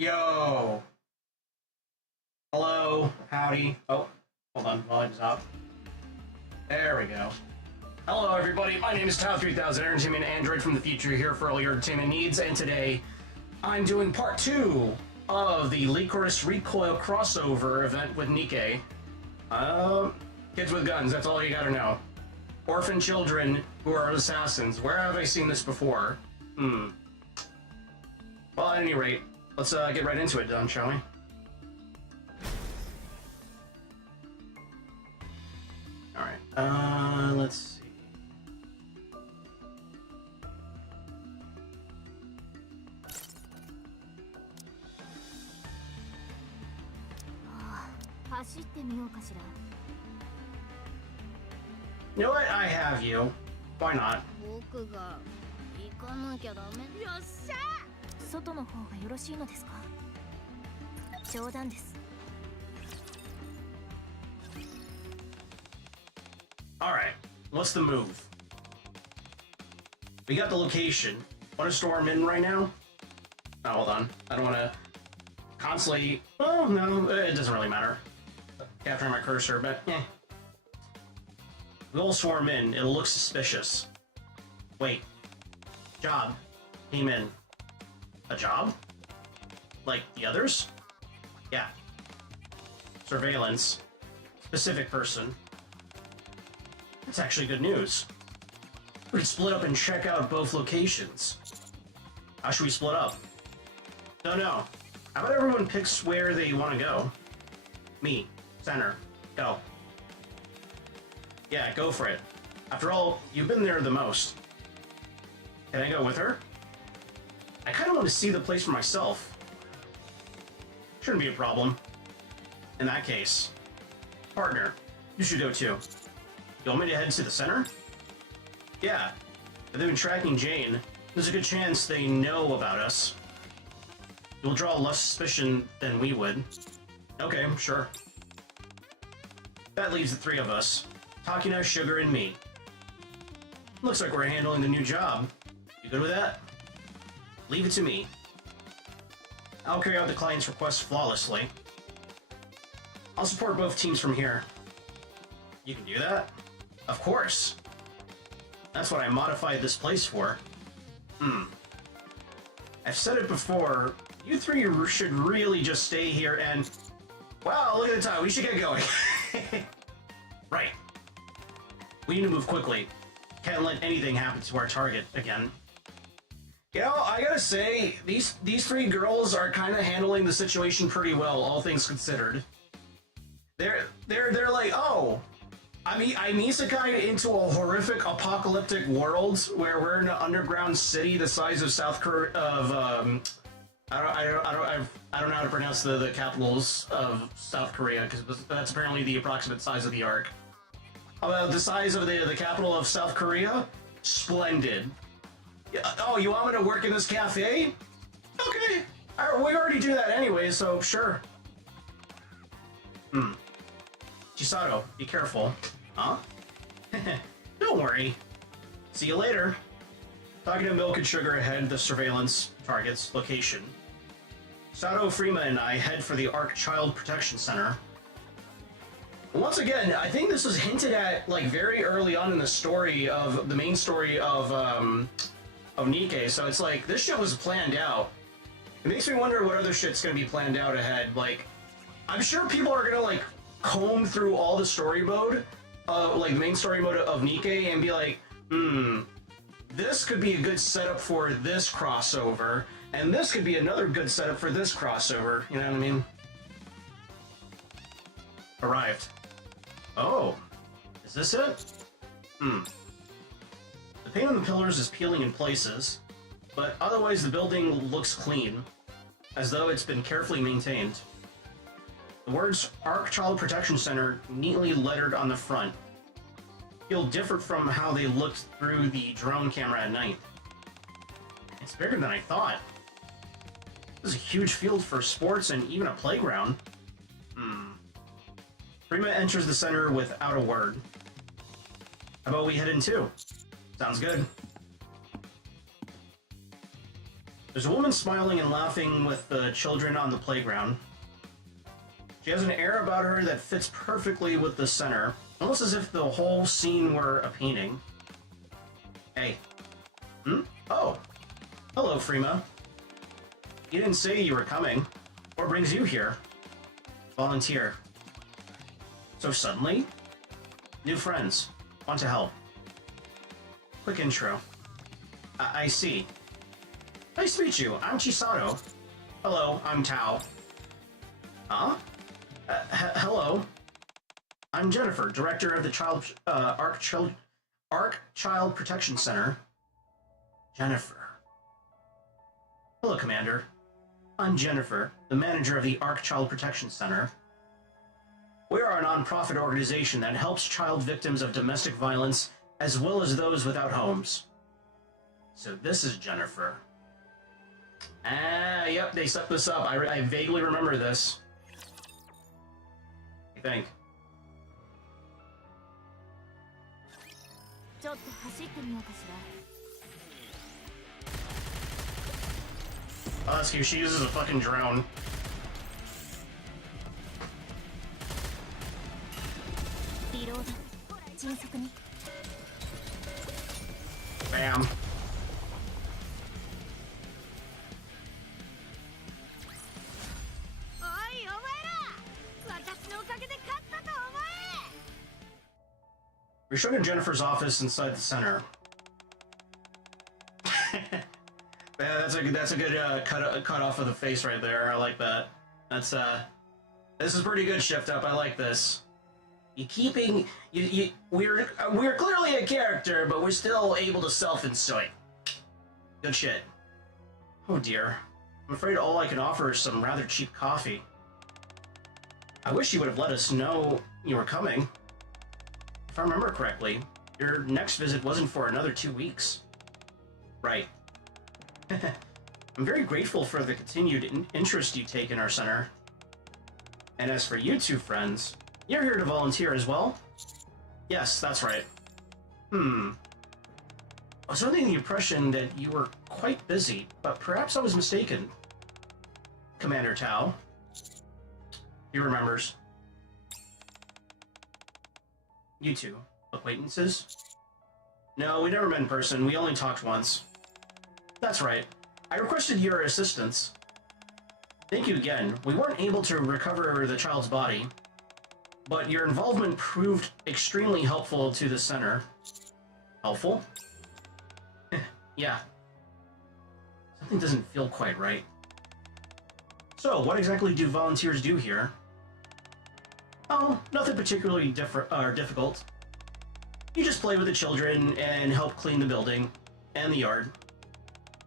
Yo. Hello. Howdy. Oh, hold on. Volume's up. There we go. Hello, everybody. My name is Tau3000, Entertainment Android from the future, here for all your entertainment needs. And today, I'm doing part 2 of the Licorice Recoil crossover event with NIKKE. Kids with guns, that's all you gotta know. Orphan children who are assassins. Where have I seen this before? Well, at any rate, let's get right into it, then, shall we? Alright, let's see. You know what? I have you. Why not? Alright, what's the move? We got the location. Want to storm in right now? Oh, hold on. I don't want to constantly... Oh, no, it doesn't really matter. Capturing my cursor, but eh. We'll swarm in. It'll look suspicious. Wait. Job. Came in. A job? Like the others? Yeah. Surveillance. Specific person. That's actually good news. We could split up and check out both locations. How should we split up? Don't know. How about everyone picks where they want to go? Me. Center. Go. Yeah, go for it. After all, you've been there the most. Can I go with her? I kind of want to see the place for myself. Shouldn't be a problem. In that case, partner, you should go too. You want me to head to the center? Yeah. If they've been tracking Jane, there's a good chance they know about us. You'll draw less suspicion than we would. Okay, sure. That leaves the three of us. Takina, Sugar, and me. Looks like we're handling the new job. You good with that? Leave it to me. I'll carry out the client's request flawlessly. I'll support both teams from here. You can do that? Of course. That's what I modified this place for. I've said it before, you three should really just stay here and... Wow, look at the time, we should get going. Right. We need to move quickly. Can't let anything happen to our target again. You know, I gotta say, these three girls are kind of handling the situation pretty well, all things considered. They're like, oh, I'm isekai into a horrific apocalyptic world where we're in an underground city the size of South Korea I don't know how to pronounce the capitals of South Korea because that's apparently the approximate size of the arc. The size of the capital of South Korea? Splendid. Oh, you want me to work in this cafe? Okay. We already do that anyway, so sure. Chisato, be careful. Huh? Don't worry. See you later. Talking to Milk and Sugar ahead the surveillance target's location. Sato, Freema, and I head for the Ark Child Protection Center. Once again, I think this was hinted at like very early on in the story of the main story of NIKKE, so it's like this shit was planned out. It makes me wonder what other shit's gonna be planned out ahead. Like, I'm sure people are gonna like comb through all the story mode, like main story mode of NIKKE, and be like, this could be a good setup for this crossover, and this could be another good setup for this crossover. You know what I mean? Arrived. Oh, is this it? The paint on the pillars is peeling in places, but otherwise the building looks clean, as though it's been carefully maintained. The words Ark Child Protection Center neatly lettered on the front feel different from how they looked through the drone camera at night. It's bigger than I thought. This is a huge field for sports and even a playground. Prima enters the center without a word. How about we head in too? Sounds good. There's a woman smiling and laughing with the children on the playground. She has an air about her that fits perfectly with the center, almost as if the whole scene were a painting. Hey. Oh. Hello, Freema. You didn't say you were coming. What brings you here? Volunteer. So suddenly? New friends. Want to help. Quick intro. I see. Nice to meet you. I'm Chisato. Hello, I'm Tao. Huh? Hello. I'm Jennifer, director of the ARC Child Protection Center. Jennifer. Hello, Commander. I'm Jennifer, the manager of the ARC Child Protection Center. We are a non-profit organization that helps child victims of domestic violence as well as those without homes. So this is Jennifer. Ah, yep, they set this up. I vaguely remember this. I think. Oh, that's cute. She uses a fucking drone. Bam. We're showing in Jennifer's office inside the center. That's a good cut off of the face right there. I like that. This is pretty good, Shift Up. I like this. We're clearly a character, but we're still able to self-insert. Good shit. Oh dear. I'm afraid all I can offer is some rather cheap coffee. I wish you would have let us know you were coming. If I remember correctly, your next visit wasn't for another 2 weeks. Right. I'm very grateful for the continued interest you take in our center. And as for you two friends, you're here to volunteer as well? Yes, that's right. I was under the impression that you were quite busy, but perhaps I was mistaken. Commander Tao. He remembers. You two, acquaintances? No, we never met in person. We only talked once. That's right. I requested your assistance. Thank you again. We weren't able to recover the child's body, but your involvement proved extremely helpful to the center. Helpful? Yeah. Something doesn't feel quite right. So, what exactly do volunteers do here? Oh, nothing particularly difficult. You just play with the children and help clean the building and the yard.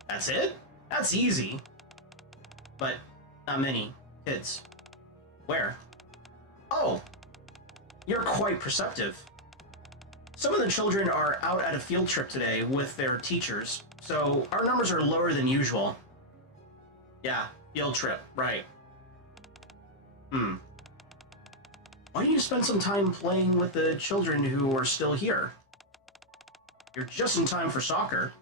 That's it? That's easy. But not many kids. Where? Oh, you're quite perceptive. Some of the children are out at a field trip today with their teachers, so our numbers are lower than usual. Yeah, field trip, right. Why don't you spend some time playing with the children who are still here? You're just in time for soccer.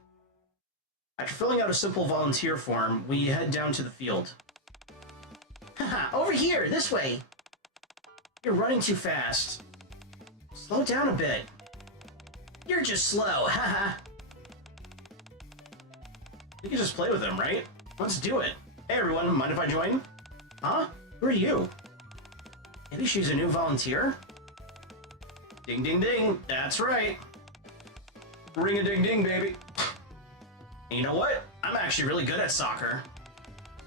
After filling out a simple volunteer form, we head down to the field. Haha, over here, this way! You're running too fast. Slow down a bit. You're just slow, haha. We can just play with them, right? Let's do it. Hey everyone, mind if I join? Huh? Who are you? Maybe she's a new volunteer? Ding ding ding, that's right. Ring-a-ding-ding, baby. And you know what? I'm actually really good at soccer.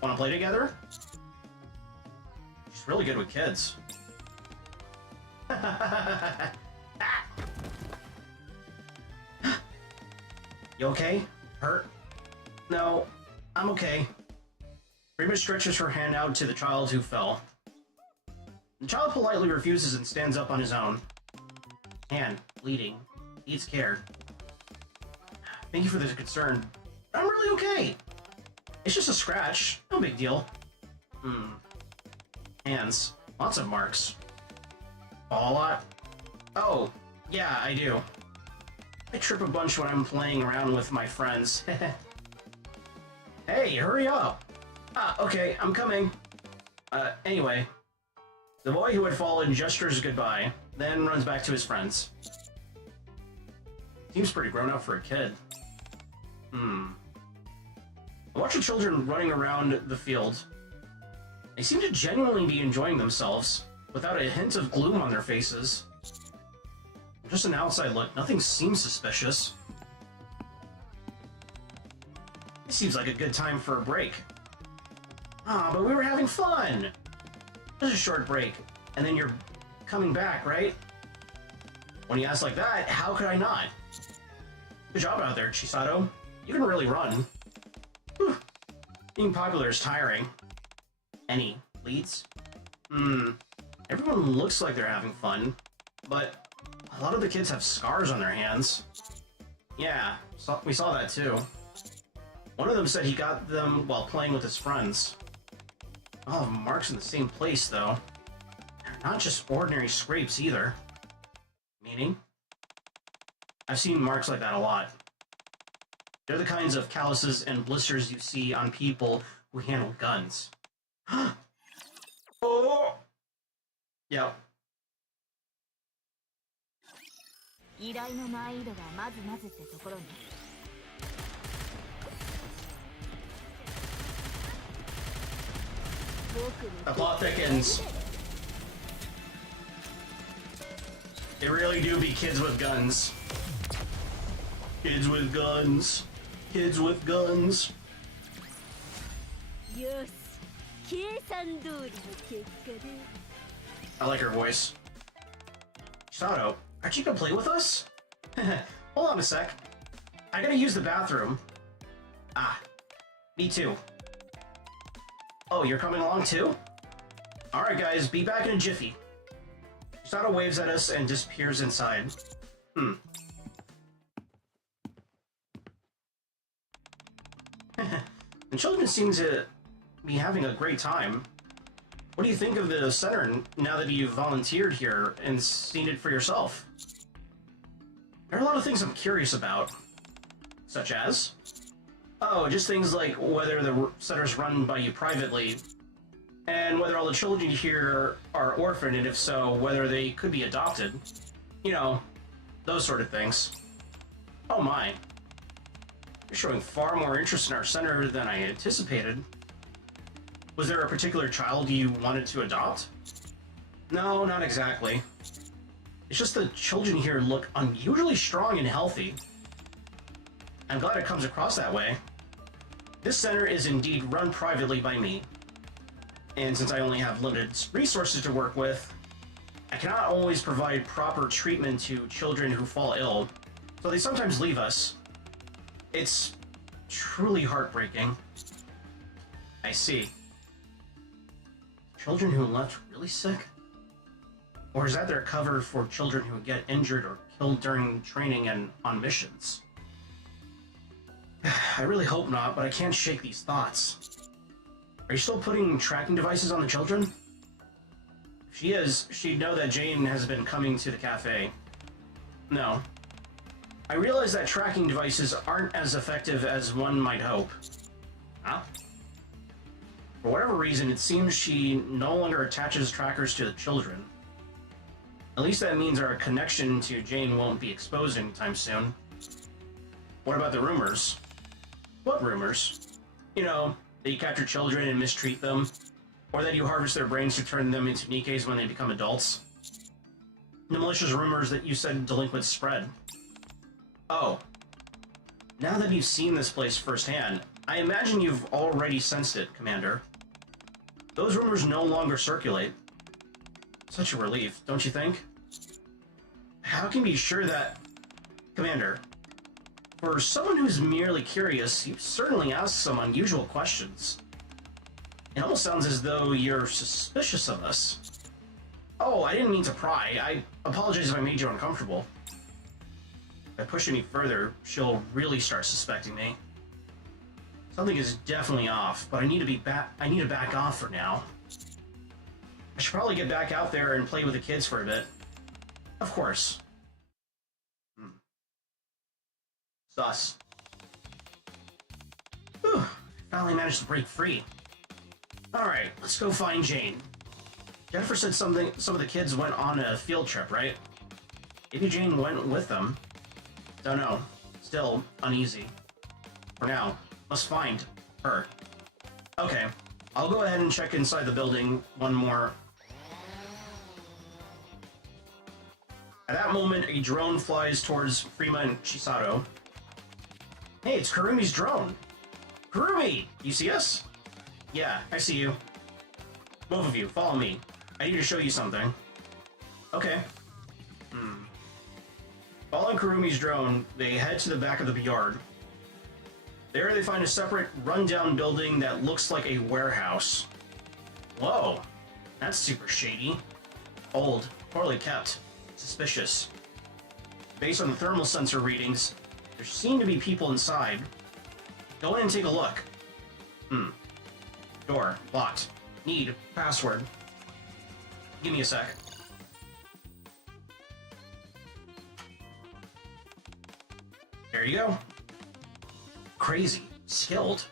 Wanna play together? She's really good with kids. You okay? Hurt? No, I'm okay. Rima stretches her hand out to the child who fell. The child politely refuses and stands up on his own. Hand, bleeding, needs care. Thank you for the concern. I'm really okay. It's just a scratch, no big deal. Hands, lots of marks. Fall a lot? Oh, yeah, I do. I trip a bunch when I'm playing around with my friends. Hey, hurry up! Ah, okay, I'm coming. Anyway. The boy who had fallen gestures goodbye, then runs back to his friends. Seems pretty grown up for a kid. I watch the children running around the field. They seem to genuinely be enjoying themselves, without a hint of gloom on their faces. Just an outside look, nothing seems suspicious. This seems like a good time for a break. Ah, but we were having fun! Just a short break, and then you're coming back, right? When you ask like that, how could I not? Good job out there, Chisato. You can really run. Whew. Being popular is tiring. Any leads? Everyone looks like they're having fun, but a lot of the kids have scars on their hands. Yeah, we saw that too. One of them said he got them while playing with his friends. Oh, marks in the same place, though. They're not just ordinary scrapes, either. Meaning? I've seen marks like that a lot. They're the kinds of calluses and blisters you see on people who handle guns. Oh! Yep. 依頼の難易度がまずまずってところね。The plot thickens. They really do be kids with guns. Kids with guns. Kids with guns. Yes. 計算通りの結果で。I like her voice. Sato, aren't you gonna play with us? Hold on a sec. I gotta use the bathroom. Ah, me too. Oh, you're coming along too? Alright guys, be back in a jiffy. Sato waves at us and disappears inside. The children seem to be having a great time. What do you think of the center now that you've volunteered here and seen it for yourself? There are a lot of things I'm curious about. Such as? Oh, just things like whether the center's run by you privately, and whether all the children here are orphaned, and if so, whether they could be adopted. You know, those sort of things. Oh my. You're showing far more interest in our center than I anticipated. Was there a particular child you wanted to adopt? No, not exactly. It's just the children here look unusually strong and healthy. I'm glad it comes across that way. This center is indeed run privately by me. And since I only have limited resources to work with, I cannot always provide proper treatment to children who fall ill, so they sometimes leave us. It's truly heartbreaking. I see. Children who left really sick? Or is that their cover for children who get injured or killed during training and on missions? I really hope not, but I can't shake these thoughts. Are you still putting tracking devices on the children? If she is, she'd know that Jane has been coming to the cafe. No. I realize that tracking devices aren't as effective as one might hope. Huh? For whatever reason, it seems she no longer attaches trackers to the children. At least that means our connection to Jane won't be exposed anytime soon. What about the rumors? What rumors? You know, that you capture children and mistreat them, or that you harvest their brains to turn them into NIKKEs when they become adults. The malicious rumors that you said delinquents spread. Oh. Now that you've seen this place firsthand, I imagine you've already sensed it, Commander. Those rumors no longer circulate. Such a relief, don't you think? How can you be sure that... Commander, for someone who's merely curious, you certainly ask some unusual questions. It almost sounds as though you're suspicious of us. Oh, I didn't mean to pry. I apologize if I made you uncomfortable. If I push any further, she'll really start suspecting me. Something is definitely off, but I need to back off for now. I should probably get back out there and play with the kids for a bit. Of course. Sus. Whew, finally managed to break free. Alright, let's go find Jane. Jennifer said some of the kids went on a field trip, right? Maybe Jane went with them. Don't know. Still uneasy. For now, must find her. Okay, I'll go ahead and check inside the building one more. At that moment, a drone flies towards Frima and Chisato. Hey, it's Kurumi's drone. Kurumi, you see us? Yeah, I see you. Both of you, follow me. I need to show you something. Okay. Following Kurumi's drone, they head to the back of the yard. There they find a separate, rundown building that looks like a warehouse. Whoa, that's super shady. Old, poorly kept, suspicious. Based on the thermal sensor readings, there seem to be people inside. Go in and take a look. Door, locked. Need password. Give me a sec. There you go. Crazy. Skilled.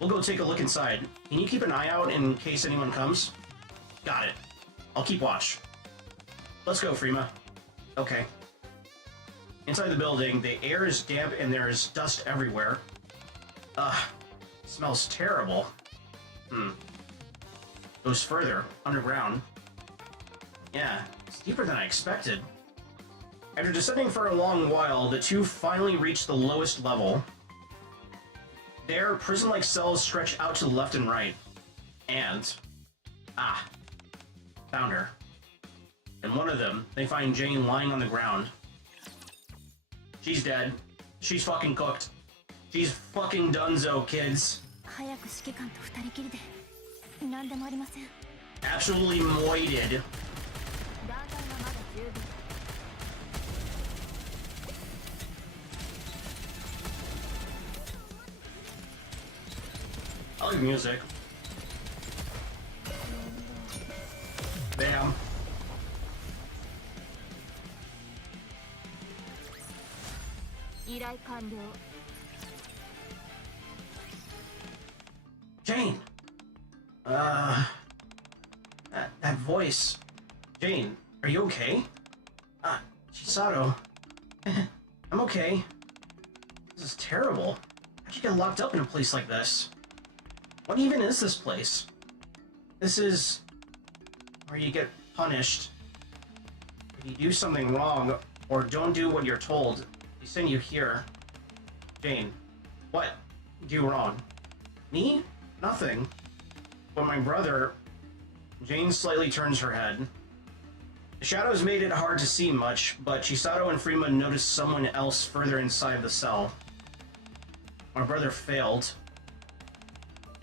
We'll go take a look inside. Can you keep an eye out in case anyone comes? Got it. I'll keep watch. Let's go, Frima. Okay. Inside the building, the air is damp and there is dust everywhere. Ugh. Smells terrible. Goes further, underground. Yeah, it's deeper than I expected. After descending for a long while, the two finally reach the lowest level. There, prison-like cells stretch out to the left and right. And... found her. In one of them, they find Jane lying on the ground. She's dead. She's fucking cooked. She's fucking donezo, kids. Absolutely moited. I like music. Bam. Jane! That voice. Jane, are you okay? Chisato. I'm okay. This is terrible. How'd you get locked up in a place like this? What even is this place? This is where you get punished. If you do something wrong, or don't do what you're told, they send you here. Jane, what? Do wrong? Me? Nothing. But my brother... Jane slightly turns her head. The shadows made it hard to see much, but Chisato and Frima noticed someone else further inside the cell. My brother failed.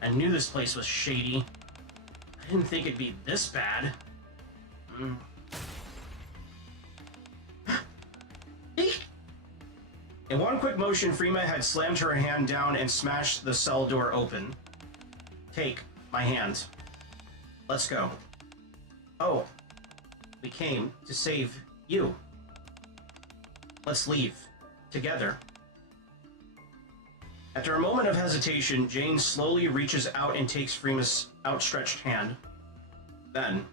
I knew this place was shady. I didn't think it'd be this bad. In one quick motion, Frima had slammed her hand down and smashed the cell door open. Take my hand. Let's go. Oh, we came to save you. Let's leave. Together. After a moment of hesitation, Jane slowly reaches out and takes Frima's outstretched hand. Then...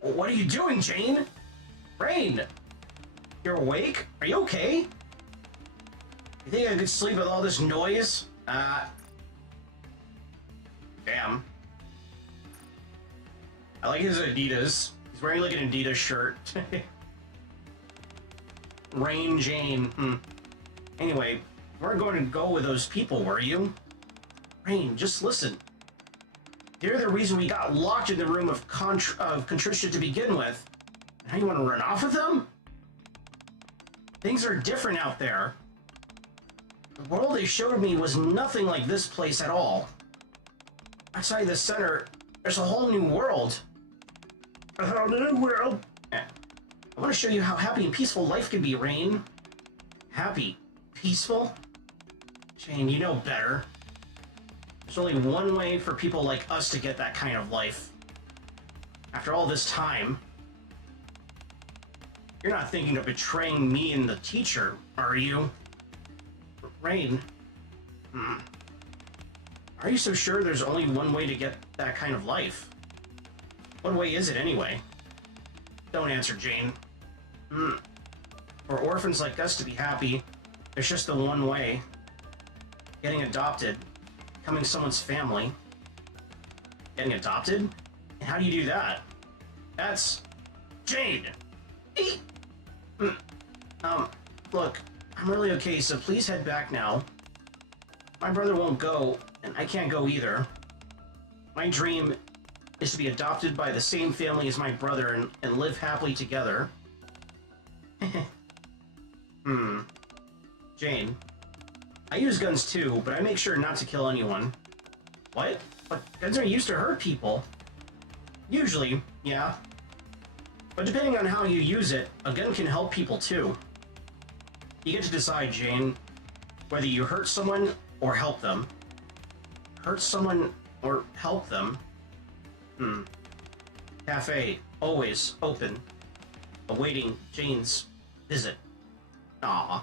What are you doing, Jane? Rain! You're awake? Are you okay? You think I could sleep with all this noise? Damn. I like his Adidas. He's wearing like an Adidas shirt. Rain Jane. Anyway, you weren't going to go with those people, were you? Rain, just listen. They're the reason we got locked in the room of Contrition to begin with. Now you want to run off with them? Things are different out there. The world they showed me was nothing like this place at all. Outside the center, there's a whole new world. A whole new world? I want to show you how happy and peaceful life can be, Rain. Happy? Peaceful? Jane, you know better. There's only one way for people like us to get that kind of life. After all this time, you're not thinking of betraying me and the teacher, are you? Rain. Are you so sure there's only one way to get that kind of life? What way is it anyway? Don't answer, Jane. For orphans like us to be happy, there's just the one way. Getting adopted. becoming someone's family. Getting adopted? And how do you do that? That's... Jane! Look, I'm really okay, so please head back now. My brother won't go, and I can't go either. My dream is to be adopted by the same family as my brother and live happily together. Jane. I use guns too, but I make sure not to kill anyone. What? But guns are used to hurt people. Usually, yeah. But depending on how you use it, a gun can help people too. You get to decide, Jane, whether you hurt someone or help them. Hurt someone or help them? Cafe, always open. Awaiting Jane's visit. Aww.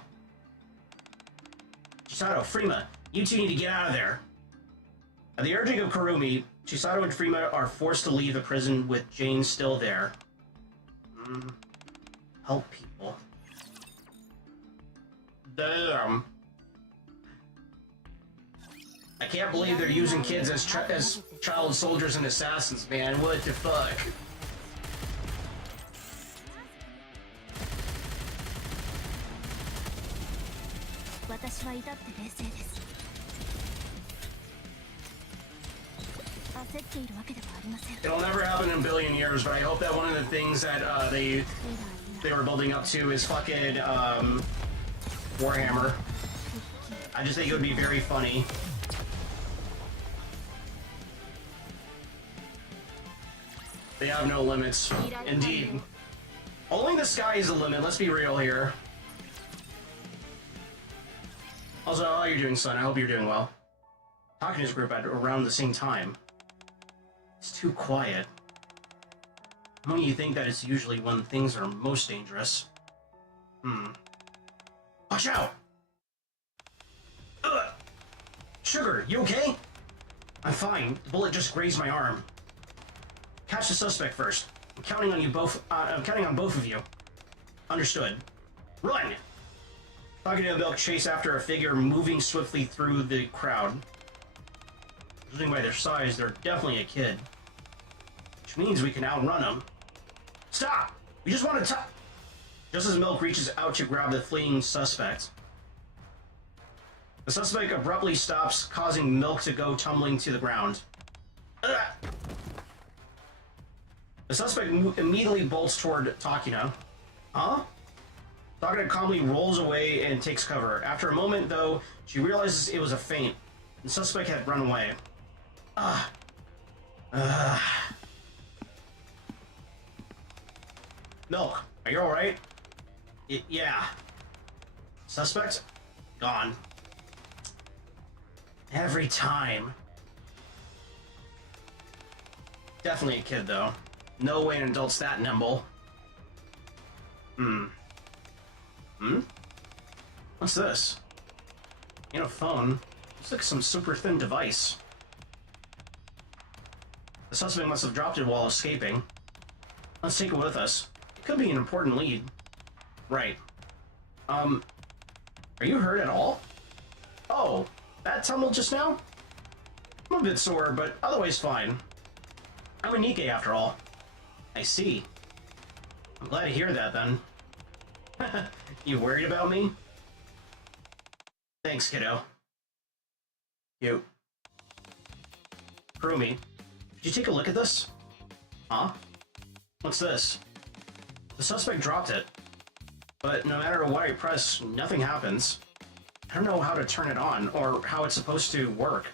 Chisato, Frima, you two need to get out of there. At the urging of Kurumi, Chisato and Frima are forced to leave the prison with Jane still there. Help people. Damn. I can't believe they're using kids as child soldiers and assassins, man. What the fuck? It'll never happen in a billion years, but I hope that one of the things that they were building up to is fucking Warhammer. I just think it would be very funny. They have no limits. Indeed. Only the sky is the limit, let's be real here. Also, how are you doing, son? I hope you're doing well. Talking to this group at around the same time. It's too quiet. When do you think that it's usually when things are most dangerous? Watch out! Ugh! Sugar, you okay? I'm fine. The bullet just grazed my arm. Catch the suspect first. I'm counting on you both. I'm counting on both of you. Understood. Run! Talking to Milk chase after a figure moving swiftly through the crowd. Judging by their size, they're definitely a kid. Which means we can outrun them. Stop! We just want to Just as Milk reaches out to grab the fleeing suspect, the suspect abruptly stops, causing Milk to go tumbling to the ground. Ugh. The suspect immediately bolts toward Takina. Huh? Takina calmly rolls away and takes cover. After a moment, though, she realizes it was a feint. The suspect had run away. Milk, are you alright? Yeah. Suspect? Gone. Every time. Definitely a kid, though. No way an adult's that nimble. What's this? You know, phone. Looks like some super thin device. The suspect must have dropped it while escaping. Let's take it with us. It could be an important lead. Right. Are you hurt at all? Oh, that tumble just now? I'm a bit sore, but otherwise fine. I'm a NIKKE after all. I see. I'm glad to hear that, then. You worried about me? Thanks, kiddo. Cute. Kurumi, did you take a look at this? Huh? What's this? The suspect dropped it. But no matter what I press, nothing happens. I don't know how to turn it on, or how it's supposed to work.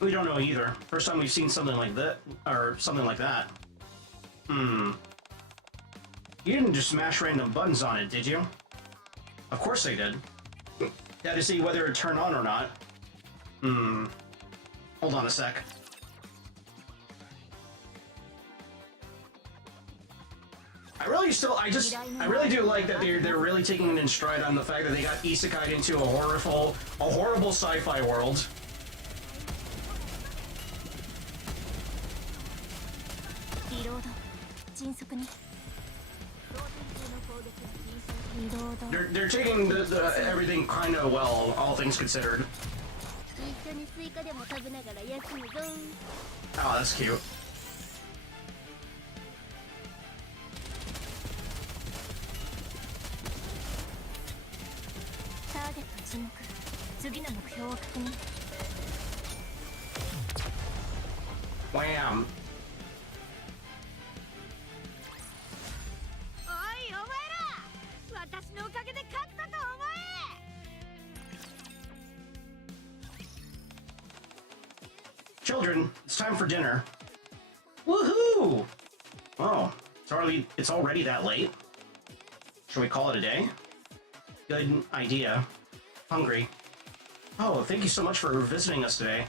We don't know either. First time we've seen something like that, or something like that. You didn't just smash random buttons on it, did you? Of course I did. Had to see whether it turned on or not. Hold on a sec. I really do like that they're really taking it in stride on the fact that they got isekai'd into a horrible sci-fi world. They're taking everything kind of well, all things considered. Oh, that's cute. Wham! Children, it's time for dinner. Woohoo! Oh, it's already that late? Should we call it a day? Good idea. Hungry. Oh, thank you so much for visiting us today.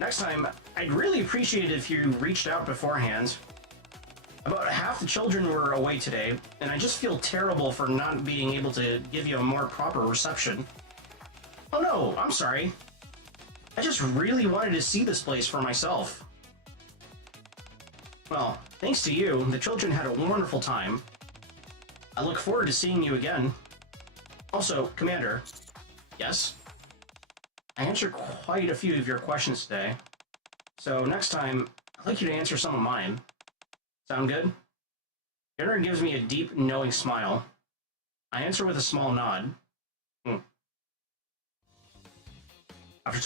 Next time, I'd really appreciate it if you reached out beforehand. About half the children were away today, and I just feel terrible for not being able to give you a more proper reception. Oh no, I'm sorry. I just really wanted to see this place for myself. Well, thanks to you, the children had a wonderful time. I look forward to seeing you again. Also, Commander. Yes? I answered quite a few of your questions today. So next time, I'd like you to answer some of mine. Sound good? Gunnar gives me a deep, knowing smile. I answer with a small nod. After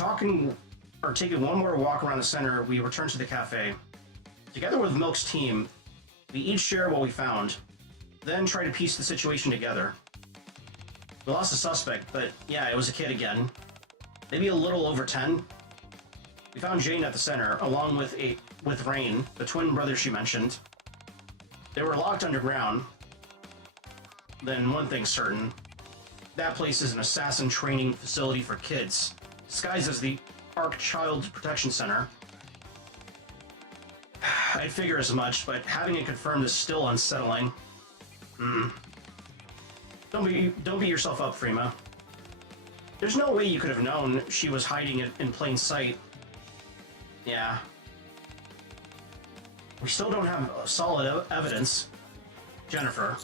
taking one more walk around the center, we return to the cafe. Together with Milk's team, we each share what we found, then try to piece the situation together. We lost a suspect, but yeah, it was a kid again. Maybe a little over 10. We found Jane at the center, along with Rain, the twin brother she mentioned. They were locked underground. Then one thing's certain. That place is an assassin training facility for kids, disguised as the Ark Child Protection Center. I'd figure as much, but having it confirmed is still unsettling. Don't beat yourself up, Freema. There's no way you could have known she was hiding it in plain sight. Yeah. We still don't have solid evidence. Jennifer.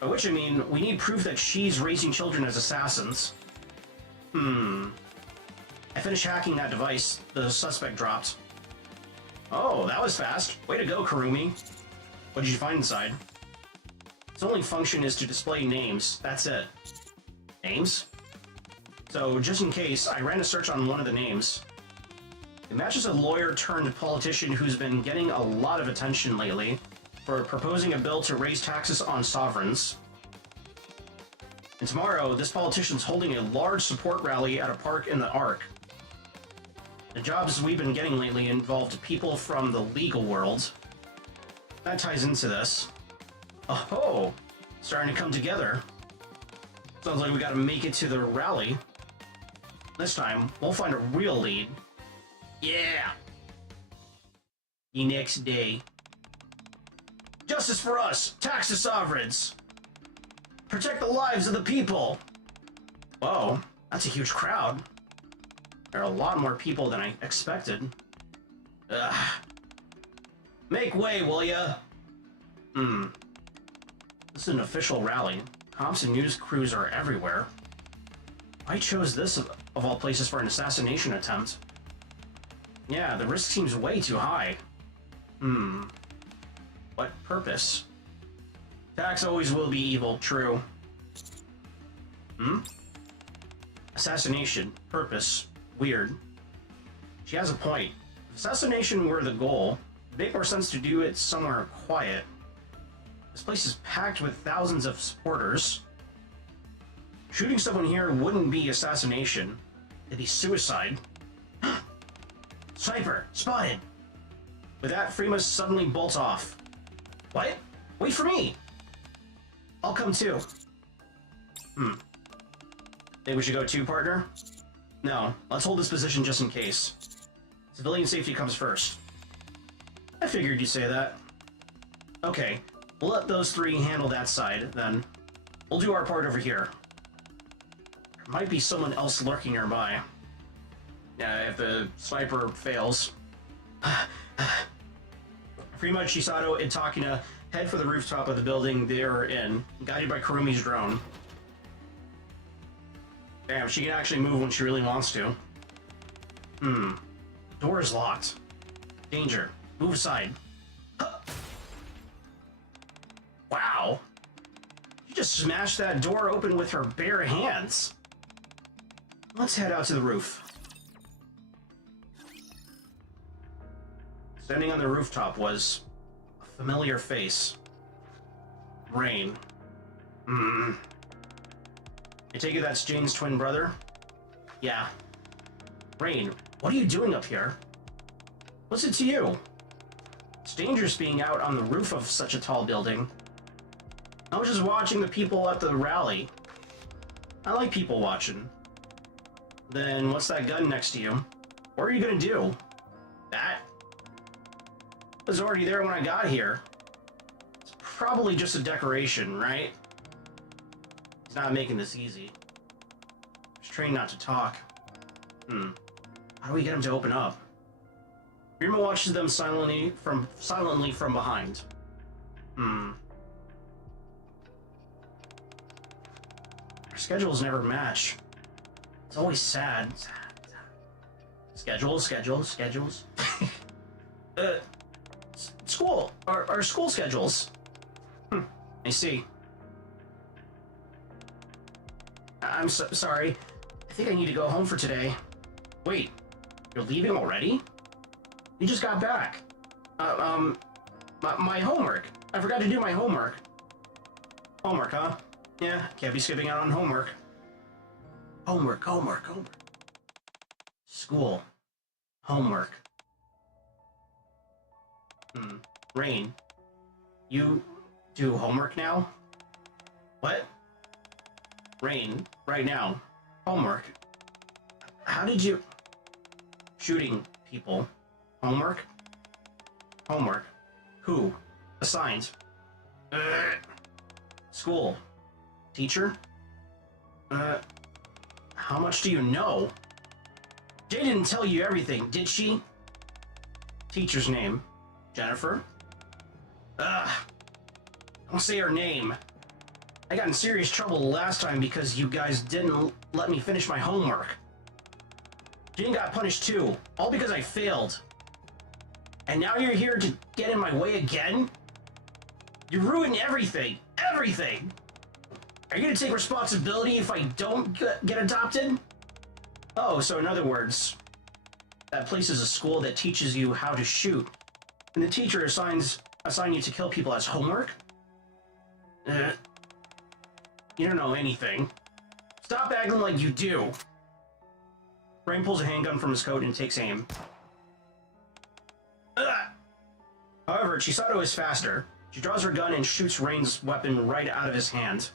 By which I mean, we need proof that she's raising children as assassins. I finished hacking that device. The suspect dropped. Oh, that was fast. Way to go, Kurumi. What did you find inside? Its only function is to display names. That's it. Names? So, just in case, I ran a search on one of the names. It matches a lawyer turned politician who's been getting a lot of attention lately for proposing a bill to raise taxes on sovereigns. And tomorrow, this politician's holding a large support rally at a park in the Ark. The jobs we've been getting lately involved people from the legal world. That ties into this. Oh, starting to come together. Sounds like we gotta make it to the rally. This time, we'll find a real lead. Yeah! The next day. Justice for us! Tax the sovereigns! Protect the lives of the people! Whoa, that's a huge crowd. There are a lot more people than I expected. Ugh. Make way, will ya? This is an official rally. Cops and news crews are everywhere. I chose this of all places for an assassination attempt. Yeah, the risk seems way too high. What purpose? Tax always will be evil, true. Assassination. Purpose. Weird. She has a point. If assassination were the goal, it'd make more sense to do it somewhere quiet. This place is packed with thousands of supporters. Shooting someone here wouldn't be assassination. It'd be suicide. Sniper! Spotted! With that, Freema suddenly bolts off. What? Wait for me! I'll come too. Think we should go too, partner? No, let's hold this position just in case. Civilian safety comes first. I figured you'd say that. Okay, we'll let those three handle that side, then. We'll do our part over here. There might be someone else lurking nearby. Yeah, if the sniper fails. Freema, Chisato, and Takina head for the rooftop of the building they're in, guided by Kurumi's drone. Damn, she can actually move when she really wants to. Door is locked. Danger. Move aside. Wow. She just smashed that door open with her bare hands. Let's head out to the roof. Standing on the rooftop was a familiar face. Rain. I take it that's Jane's twin brother? Yeah. Rain, what are you doing up here? What's it to you? It's dangerous being out on the roof of such a tall building. I was just watching the people at the rally. I like people watching. Then what's that gun next to you? What are you gonna do? That? It was already there when I got here. It's probably just a decoration, right? He's not making this easy. He's trained not to talk. How do we get him to open up? Rima watches them silently from behind. Our schedules never match. It's always sad. Schedules. School. Our school schedules. I see. I'm sorry. I think I need to go home for today. Wait, you're leaving already? You just got back. My homework. I forgot to do my homework. Homework, huh? Yeah, can't be skipping out on homework. Homework. School. Homework. Rain, you do homework now? What? Rain, right now. Homework. How did you... Shooting people. Homework? Homework. Who? Assigned. School. Teacher? How much do you know? Jay didn't tell you everything, did she? Teacher's name. Jennifer? Don't say her name. I got in serious trouble last time because you guys didn't let me finish my homework. Jane got punished too, all because I failed. And now you're here to get in my way again? You ruined everything! Everything! Are you gonna take responsibility if I don't get adopted? Oh, so in other words, that place is a school that teaches you how to shoot. And the teacher assign you to kill people as homework? You don't know anything. Stop acting like you do. Rain pulls a handgun from his coat and takes aim. However, Chisato is faster. She draws her gun and shoots Rain's weapon right out of his hand.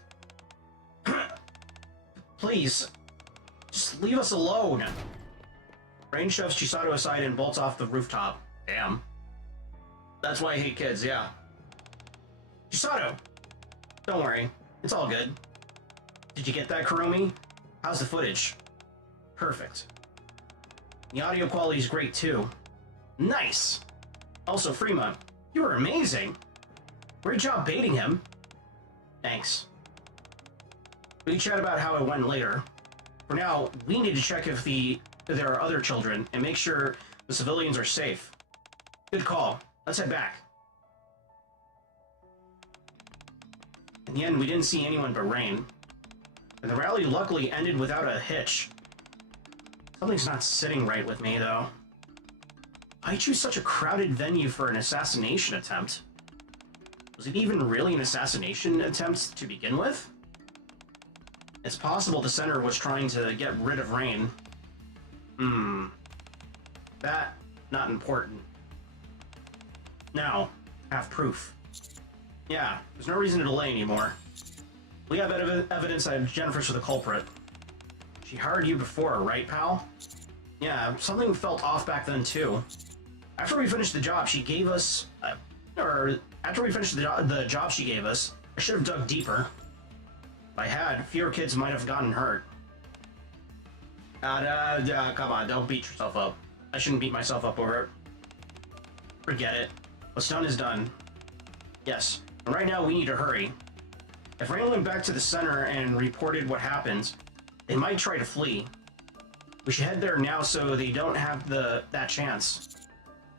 Please, just leave us alone. Rain shoves Chisato aside and bolts off the rooftop. Damn. That's why I hate kids, yeah. Chisato! Don't worry, it's all good. Did you get that, Kurumi? How's the footage? Perfect. The audio quality is great, too. Nice! Also, Fremont, you were amazing! Great job baiting him. Thanks. We can chat about how it went later. For now, we need to check if there are other children and make sure the civilians are safe. Good call. Let's head back. In the end, we didn't see anyone but Rain. And the rally luckily ended without a hitch. Something's not sitting right with me, though. Why choose such a crowded venue for an assassination attempt? Was it even really an assassination attempt to begin with? It's possible the center was trying to get rid of Rain. That, not important. Now, have proof. Yeah, there's no reason to delay anymore. We have evidence that Jennifer's the culprit. She hired you before, right, pal? Yeah, something felt off back then, too. After we finished the job she gave us... after we finished the job she gave us, I should have dug deeper. If I had, fewer kids might have gotten hurt. Come on, don't beat yourself up. I shouldn't beat myself up over it. Forget it. What's done is done. Yes, and right now we need to hurry. If Rain went back to the center and reported what happened, they might try to flee. We should head there now so they don't have that chance.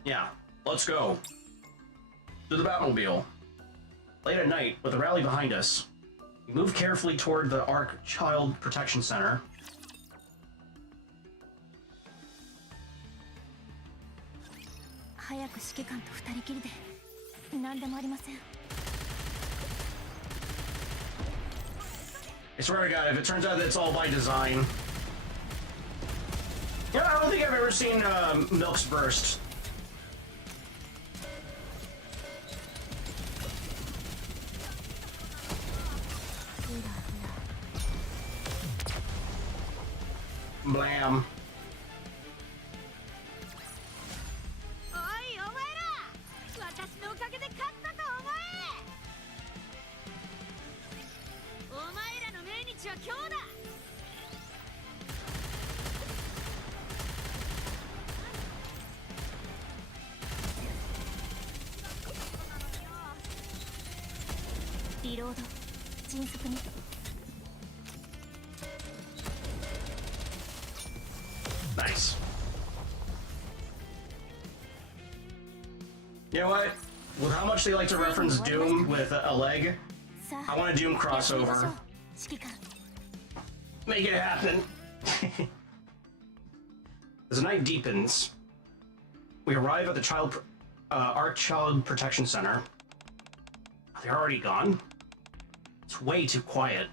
Yeah, let's go. To the Batmobile. Late at night, with the rally behind us, we move carefully toward the ARC Child Protection Center. I swear to God, if it turns out that it's all by design. Yeah, I don't think I've ever seen Milk's burst. Blam. Nice. You know what? With how much they like to reference Doom with a leg, I want a Doom crossover. Make it happen. As the night deepens, we arrive at the ARC Child Protection Center. They're already gone? It's way too quiet.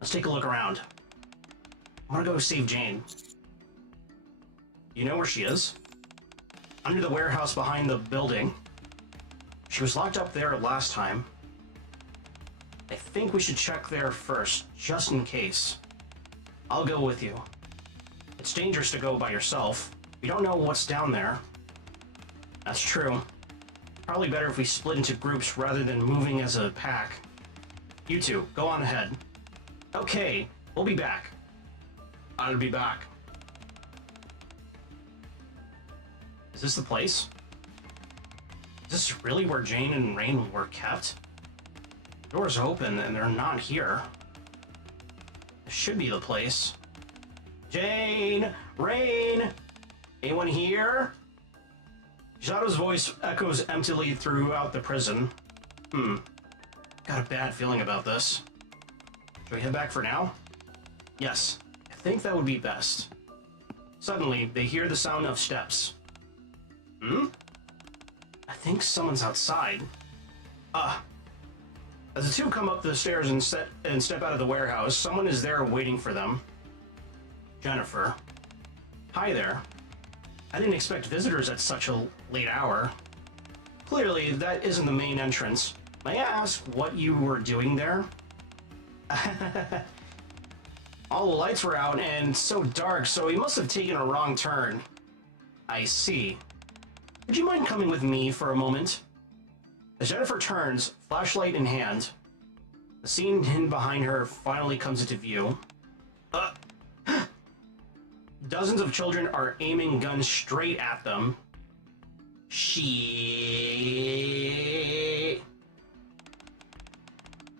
Let's take a look around. I want to go save Jane. You know where she is? Under the warehouse behind the building. She was locked up there last time. I think we should check there first, just in case. I'll go with you. It's dangerous to go by yourself. You don't know what's down there. That's true. Probably better if we split into groups rather than moving as a pack. You two, go on ahead. Okay, we'll be back. I'll be back. Is this the place? Is this really where Jane and Rain were kept? The door's open and they're not here. This should be the place. Jane! Rain! Anyone here? Chisato's voice echoes emptily throughout the prison. Got a bad feeling about this. Should we head back for now? Yes, I think that would be best. Suddenly, they hear the sound of steps. I think someone's outside. As the two come up the stairs and step out of the warehouse, someone is there waiting for them. Jennifer. Hi there. I didn't expect visitors at such a late hour. Clearly, that isn't the main entrance. May I ask what you were doing there? All the lights were out and so dark, so he must have taken a wrong turn. I see. Would you mind coming with me for a moment? As Jennifer turns, flashlight in hand, the scene hidden behind her finally comes into view. Dozens of children are aiming guns straight at them.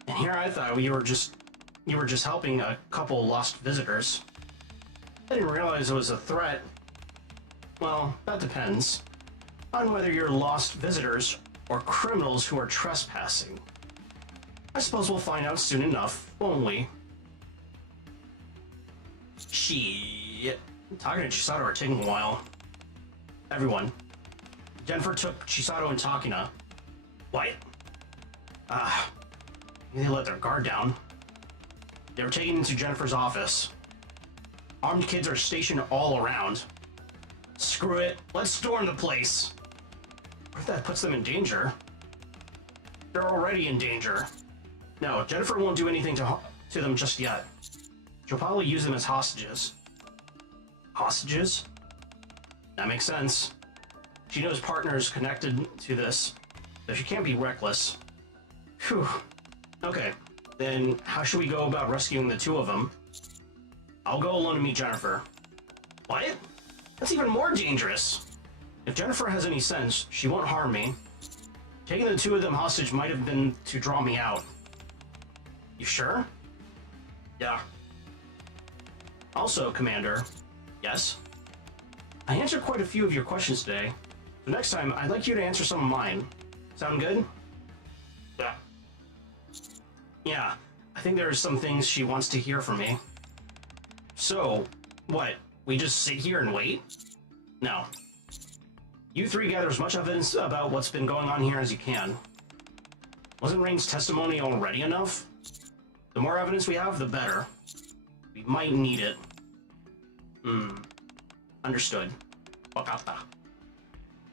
And here I thought you were just helping a couple lost visitors. I didn't realize it was a threat. Well, that depends on whether you're lost visitors or criminals who are trespassing. I suppose we'll find out soon enough, won't we? Shit. Talking to Chisato are taking a while. Everyone. Jennifer took Chisato and Takina. What? They let their guard down. They were taken into Jennifer's office. Armed kids are stationed all around. Screw it. Let's storm the place. What if that puts them in danger? They're already in danger. No, Jennifer won't do anything to them just yet. She'll probably use them as hostages. Hostages? That makes sense. She knows partners connected to this, so she can't be reckless. Phew. Okay, then how should we go about rescuing the two of them? I'll go alone to meet Jennifer. What? That's even more dangerous. If Jennifer has any sense, she won't harm me. Taking the two of them hostage might have been to draw me out. You sure? Yeah. Also, Commander, yes? I answered quite a few of your questions today, so next time I'd like you to answer some of mine. Sound good? Yeah. Yeah, I think there are some things she wants to hear from me. So, what? We just sit here and wait? No. You three gather as much evidence about what's been going on here as you can. Wasn't Rain's testimony already enough? The more evidence we have, the better. We might need it. Understood. Wakata.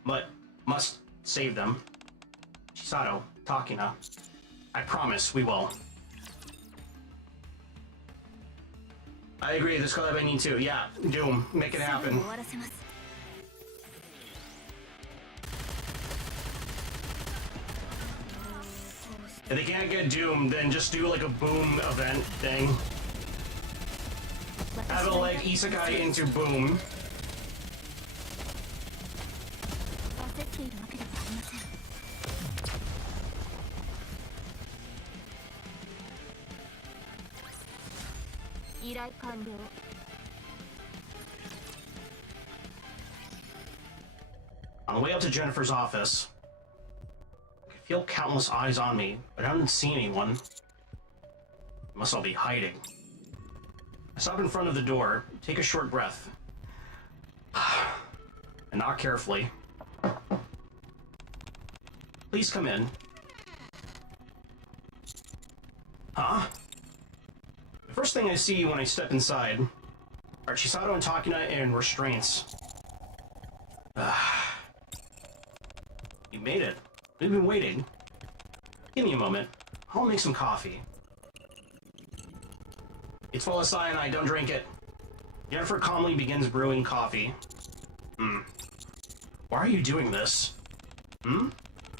But must save them. Chisato, Takina. I promise we will. I agree, this collab I need to. Yeah, Doom, make it happen. If they can't get Doom, then just do like a Boom event thing. Have it like Isekai into Boom. On the way up to Jennifer's office, I could feel countless eyes on me, but I didn't see anyone. They must all be hiding. I stop in front of the door, take a short breath, and knock carefully. Please come in. Huh? The first thing I see when I step inside are Chisato and Takina in restraints. You made it. We've been waiting. Give me a moment. I'll make some coffee. It's full of cyanide, don't drink it. Jennifer calmly begins brewing coffee. Why are you doing this? I'm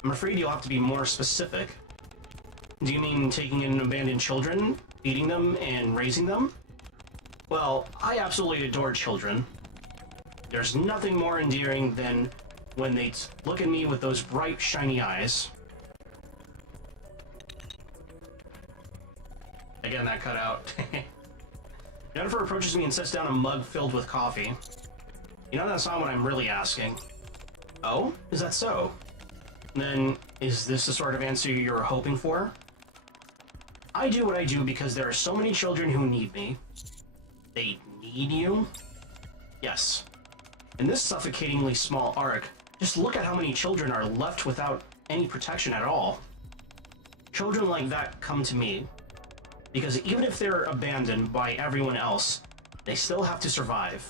afraid you'll have to be more specific. Do you mean taking in abandoned children, feeding them, and raising them? Well, I absolutely adore children. There's nothing more endearing than when they look at me with those bright, shiny eyes. Again, that cut out. Jennifer approaches me and sets down a mug filled with coffee. You know, that's not what I'm really asking. Oh? Is that so? Then, is this the sort of answer you're hoping for? I do what I do because there are so many children who need me. They need you? Yes. In this suffocatingly small arc, just look at how many children are left without any protection at all. Children like that come to me, because even if they're abandoned by everyone else, they still have to survive.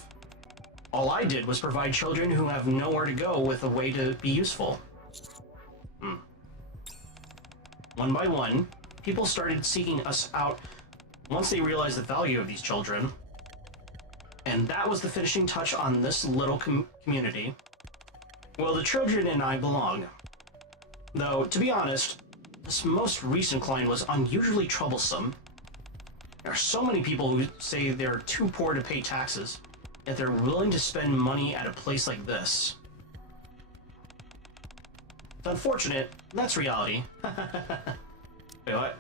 All I did was provide children who have nowhere to go with a way to be useful. One by one, people started seeking us out once they realized the value of these children. And that was the finishing touch on this little community. Well, the children and I belong. Though, to be honest, this most recent client was unusually troublesome. There are so many people who say they're too poor to pay taxes, yet they're willing to spend money at a place like this. It's unfortunate, that's reality. Wait, what?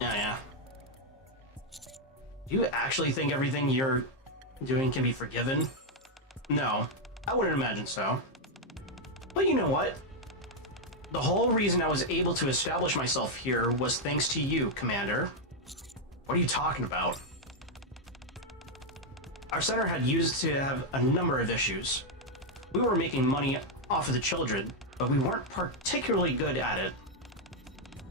Yeah. Do you actually think everything you're doing can be forgiven? No, I wouldn't imagine so. But you know what? The whole reason I was able to establish myself here was thanks to you, Commander. What are you talking about? Our center had used to have a number of issues. We were making money off of the children, but we weren't particularly good at it.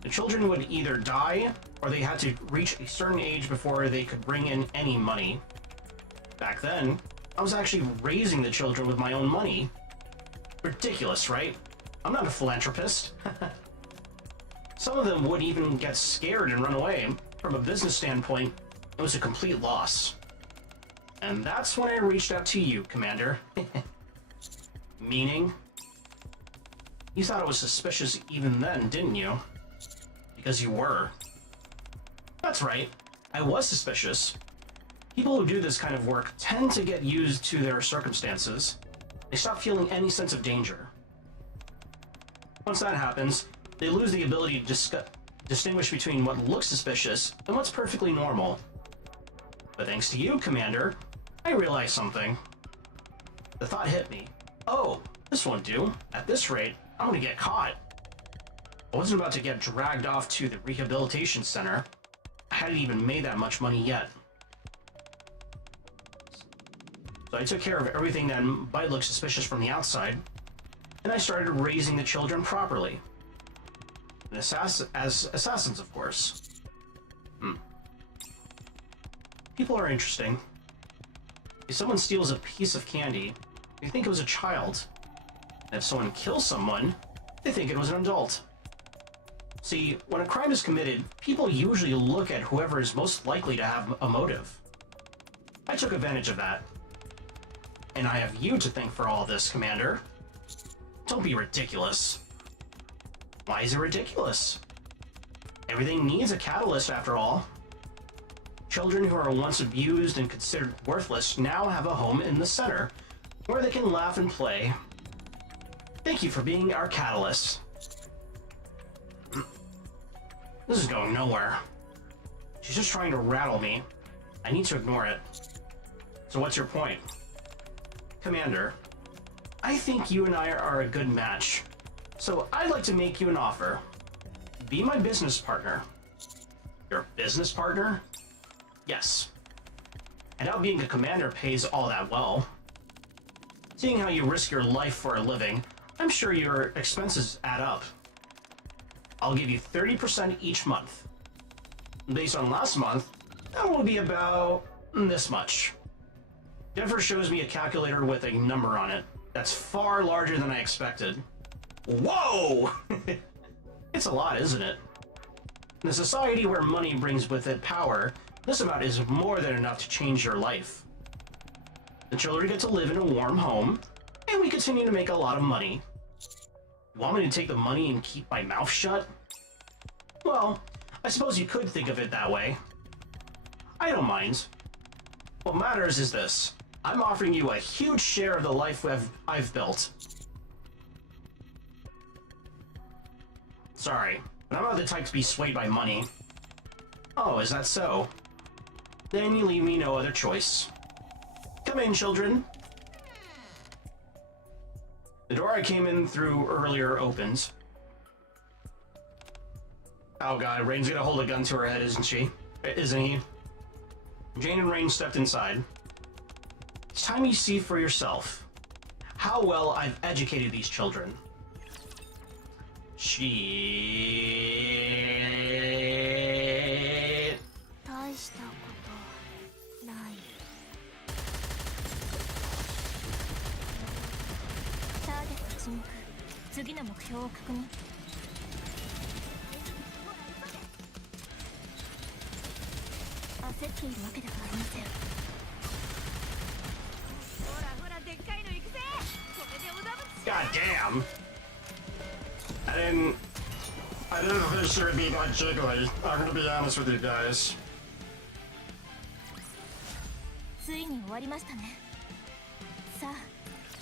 The children would either die, or they had to reach a certain age before they could bring in any money. Back then, I was actually raising the children with my own money. Ridiculous, right? I'm not a philanthropist. Some of them would even get scared and run away. From a business standpoint, it was a complete loss. And that's when I reached out to you, Commander. Meaning? You thought it was suspicious even then, didn't you? Because you were. That's right. I was suspicious. People who do this kind of work tend to get used to their circumstances. They stop feeling any sense of danger. Once that happens, they lose the ability to distinguish between what looks suspicious and what's perfectly normal. But thanks to you, Commander, I realized something. The thought hit me. Oh, this won't do. At this rate, I'm gonna get caught. I wasn't about to get dragged off to the rehabilitation center. I hadn't even made that much money yet. So I took care of everything that might look suspicious from the outside, and I started raising the children properly. As assassins, of course. People are interesting. If someone steals a piece of candy, they think it was a child. And if someone kills someone, they think it was an adult. See, when a crime is committed, people usually look at whoever is most likely to have a motive. I took advantage of that. And I have you to thank for all this, Commander. Don't be ridiculous. Why is it ridiculous? Everything needs a catalyst, after all. Children who are once abused and considered worthless now have a home in the center, where they can laugh and play. Thank you for being our catalyst. This is going nowhere. She's just trying to rattle me. I need to ignore it. So what's your point? Commander, I think you and I are a good match. So I'd like to make you an offer. Be my business partner. Your business partner? Yes. I doubt being a commander pays all that well. Seeing how you risk your life for a living, I'm sure your expenses add up. I'll give you 30% each month. Based on last month, that will be about this much. Jennifer shows me a calculator with a number on it. That's far larger than I expected. Whoa! It's a lot, isn't it? In a society where money brings with it power, this amount is more than enough to change your life. The children get to live in a warm home, and we continue to make a lot of money. You want me to take the money and keep my mouth shut? Well, I suppose you could think of it that way. I don't mind. What matters is this. I'm offering you a huge share of the life I've built. Sorry, but I'm not the type to be swayed by money. Oh, is that so? Then you leave me no other choice. Come in, children. The door I came in through earlier opened. Oh god, Rain's gonna hold a gun to her head, isn't she? Isn't he? Jane and Rain stepped inside. It's time you see for yourself how well I've educated these children. Shit. 大したことない。ターゲット沈黙。次の目標を確認。焦っているわけではありません。ほらほら、でっかいの行くぜ。これでおだぶつ。 God damn. I didn't think she would be that jiggly. I'm gonna be honest with you guys. ついに終わりましたね。さあ、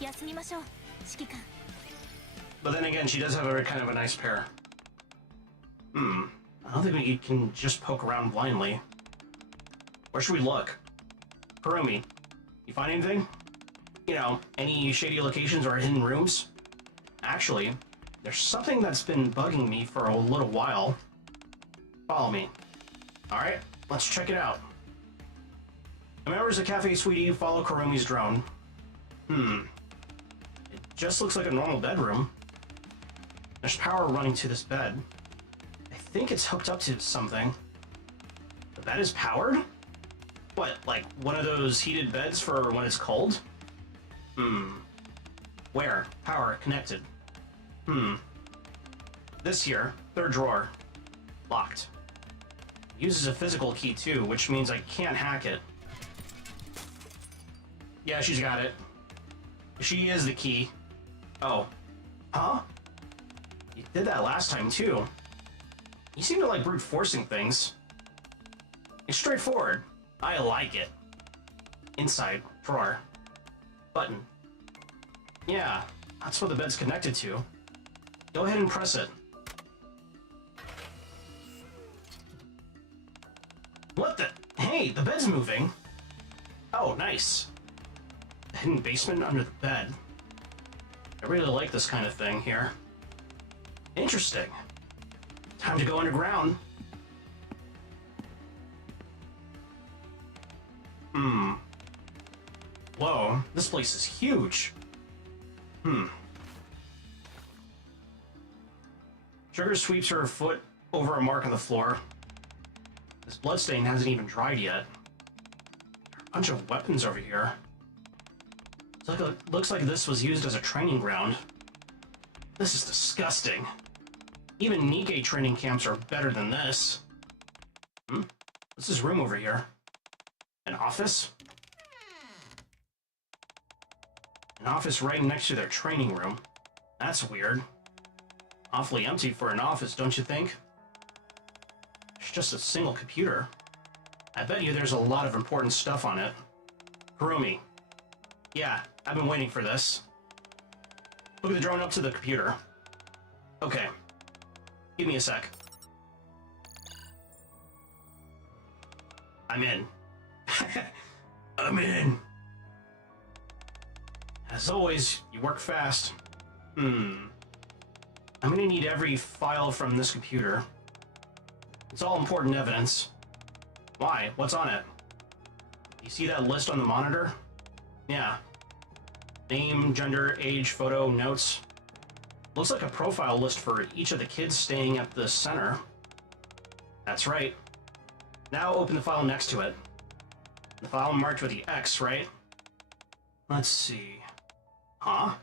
休みましょう、指揮官。 But then again, she does have a kind of a nice pair. I don't think we can just poke around blindly. Where should we look? Kurumi, you find anything? You know, any shady locations or hidden rooms? Actually, there's something that's been bugging me for a little while. Follow me. Alright, let's check it out. The members of Cafe Sweetie follow Kurumi's drone. It just looks like a normal bedroom. There's power running to this bed. I think it's hooked up to something. The bed is powered? What, like one of those heated beds for when it's cold? Where? Power connected. This here, third drawer. Locked. Uses a physical key too, which means I can't hack it. Yeah, she's got it. She is the key. Oh. Huh? You did that last time too. You seem to like brute forcing things. It's straightforward. I like it. Inside drawer. Button. Yeah, that's what the bed's connected to. Go ahead and press it. Hey, the bed's moving. Oh, nice. Hidden basement under the bed. I really like this kind of thing here. Interesting. Time to go underground. Whoa, this place is huge. Sugar sweeps her foot over a mark on the floor. This bloodstain hasn't even dried yet. A bunch of weapons over here. Looks like this was used as a training ground. This is disgusting. Even NIKKE training camps are better than this. What's this room over here? An office? An office right next to their training room. That's weird. Awfully empty for an office, don't you think? It's just a single computer. I bet you there's a lot of important stuff on it. Kurumi. Yeah, I've been waiting for this. Look at the drone up to the computer. Okay. Give me a sec. I'm in. I'm in. As always, you work fast. I'm gonna need every file from this computer. It's all important evidence. Why? What's on it? You see that list on the monitor? Yeah. Name, gender, age, photo, notes. Looks like a profile list for each of the kids staying at the center. That's right. Now open the file next to it. The file marked with the X, right? Let's see. Huh?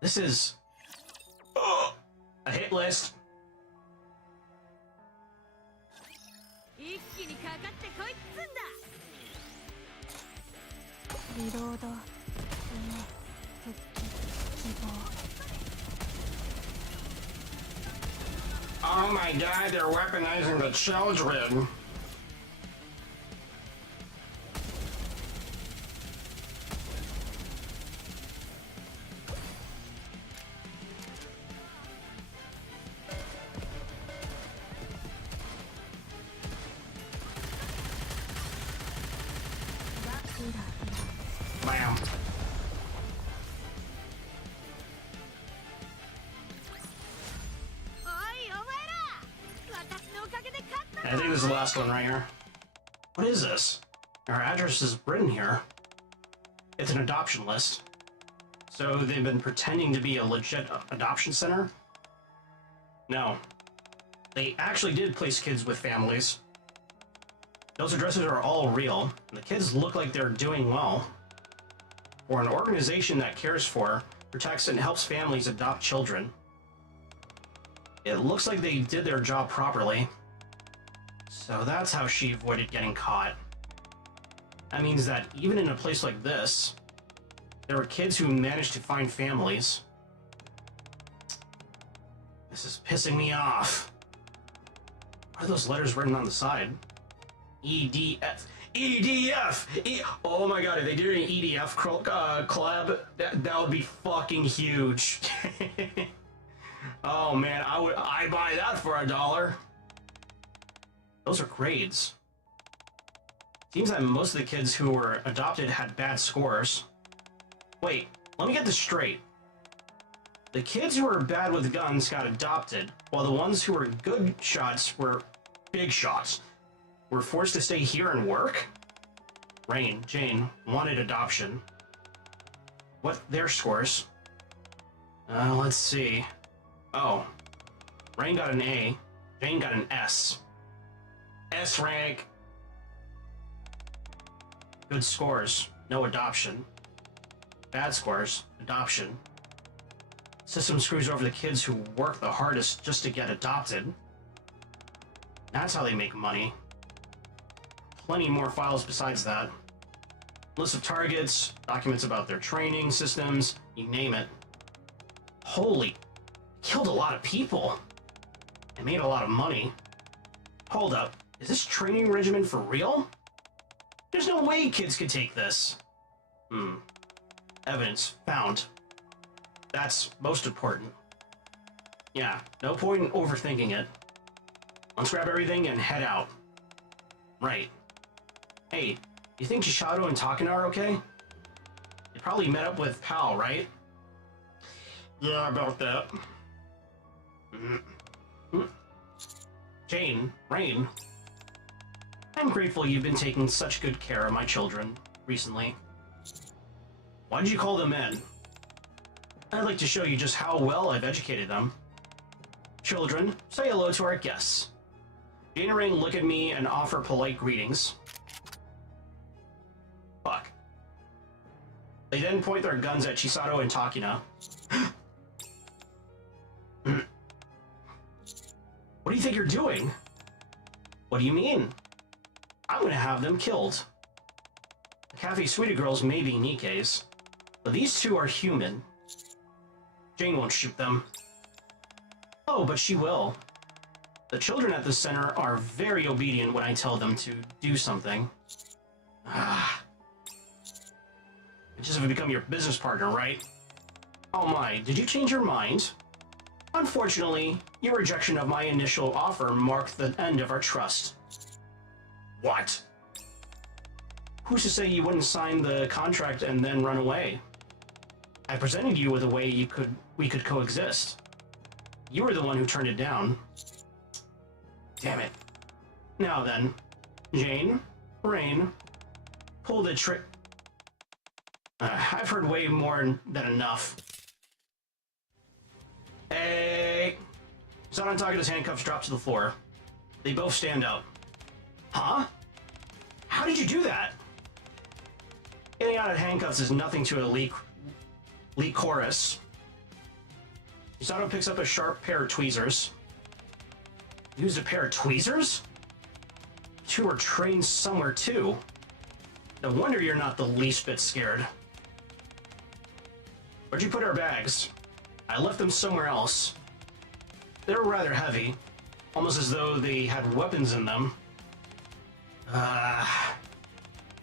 This is... a hit list. Oh my god, they're weaponizing the children. Bam. I think this is the last one right here. What is this? Our address is written here. It's an adoption list. So they've been pretending to be a legit adoption center? No. They actually did place kids with families. Those addresses are all real, and the kids look like they're doing well. For an organization that cares for, protects, and helps families adopt children. It looks like they did their job properly. So that's how she avoided getting caught. That means that even in a place like this, there were kids who managed to find families. This is pissing me off. What are those letters written on the side? EDF. EDF! Oh my god, if they did an EDF collab, that would be fucking huge. Oh man, I'd buy that for $1. Those are grades. Seems that most of the kids who were adopted had bad scores. Wait, let me get this straight. The kids who were bad with guns got adopted, while the ones who were good shots were big shots. Were forced to stay here and work? Rain, Jane, wanted adoption. What their scores? Let's see. Oh. Rain got an A. Jane got an S. S rank. Good scores. No adoption. Bad scores. Adoption. System screws over the kids who work the hardest just to get adopted. That's how they make money. Plenty more files besides that. List of targets, documents about their training systems, you name it. Holy, killed a lot of people. And made a lot of money. Hold up, is this training regimen for real? There's no way kids could take this. Evidence found. That's most important. Yeah, no point in overthinking it. Let's grab everything and head out. Right. Hey, you think Chisato and Takana are okay? They probably met up with Pal, right? Yeah, about that. Jane, Rain. I'm grateful you've been taking such good care of my children recently. Why did you call them in? I'd like to show you just how well I've educated them. Children, say hello to our guests. Jane and Rain look at me and offer polite greetings. Fuck. They then point their guns at Chisato and Takina. What do you think you're doing? What do you mean? I'm gonna have them killed. The Cafe Sweetie girls may be Nikke's, but these two are human. Jane won't shoot them. Oh, but she will. The children at the center are very obedient when I tell them to do something. I just have become your business partner, right? Oh my, did you change your mind? Unfortunately, your rejection of my initial offer marked the end of our trust. What? Who's to say you wouldn't sign the contract and then run away? I presented you with a way we could coexist. You were the one who turned it down. Damn it. Now then, Jane, Rain, pull the trick. I've heard way more than enough. Hey! Sato Takina's handcuffs drop to the floor. They both stand up. Huh? How did you do that? Getting out of handcuffs is nothing to elite chorus. Sato picks up a sharp pair of tweezers. Used a pair of tweezers? Two are trained somewhere too. No wonder you're not the least bit scared. Where'd you put our bags? I left them somewhere else. They were rather heavy, almost as though they had weapons in them. Well,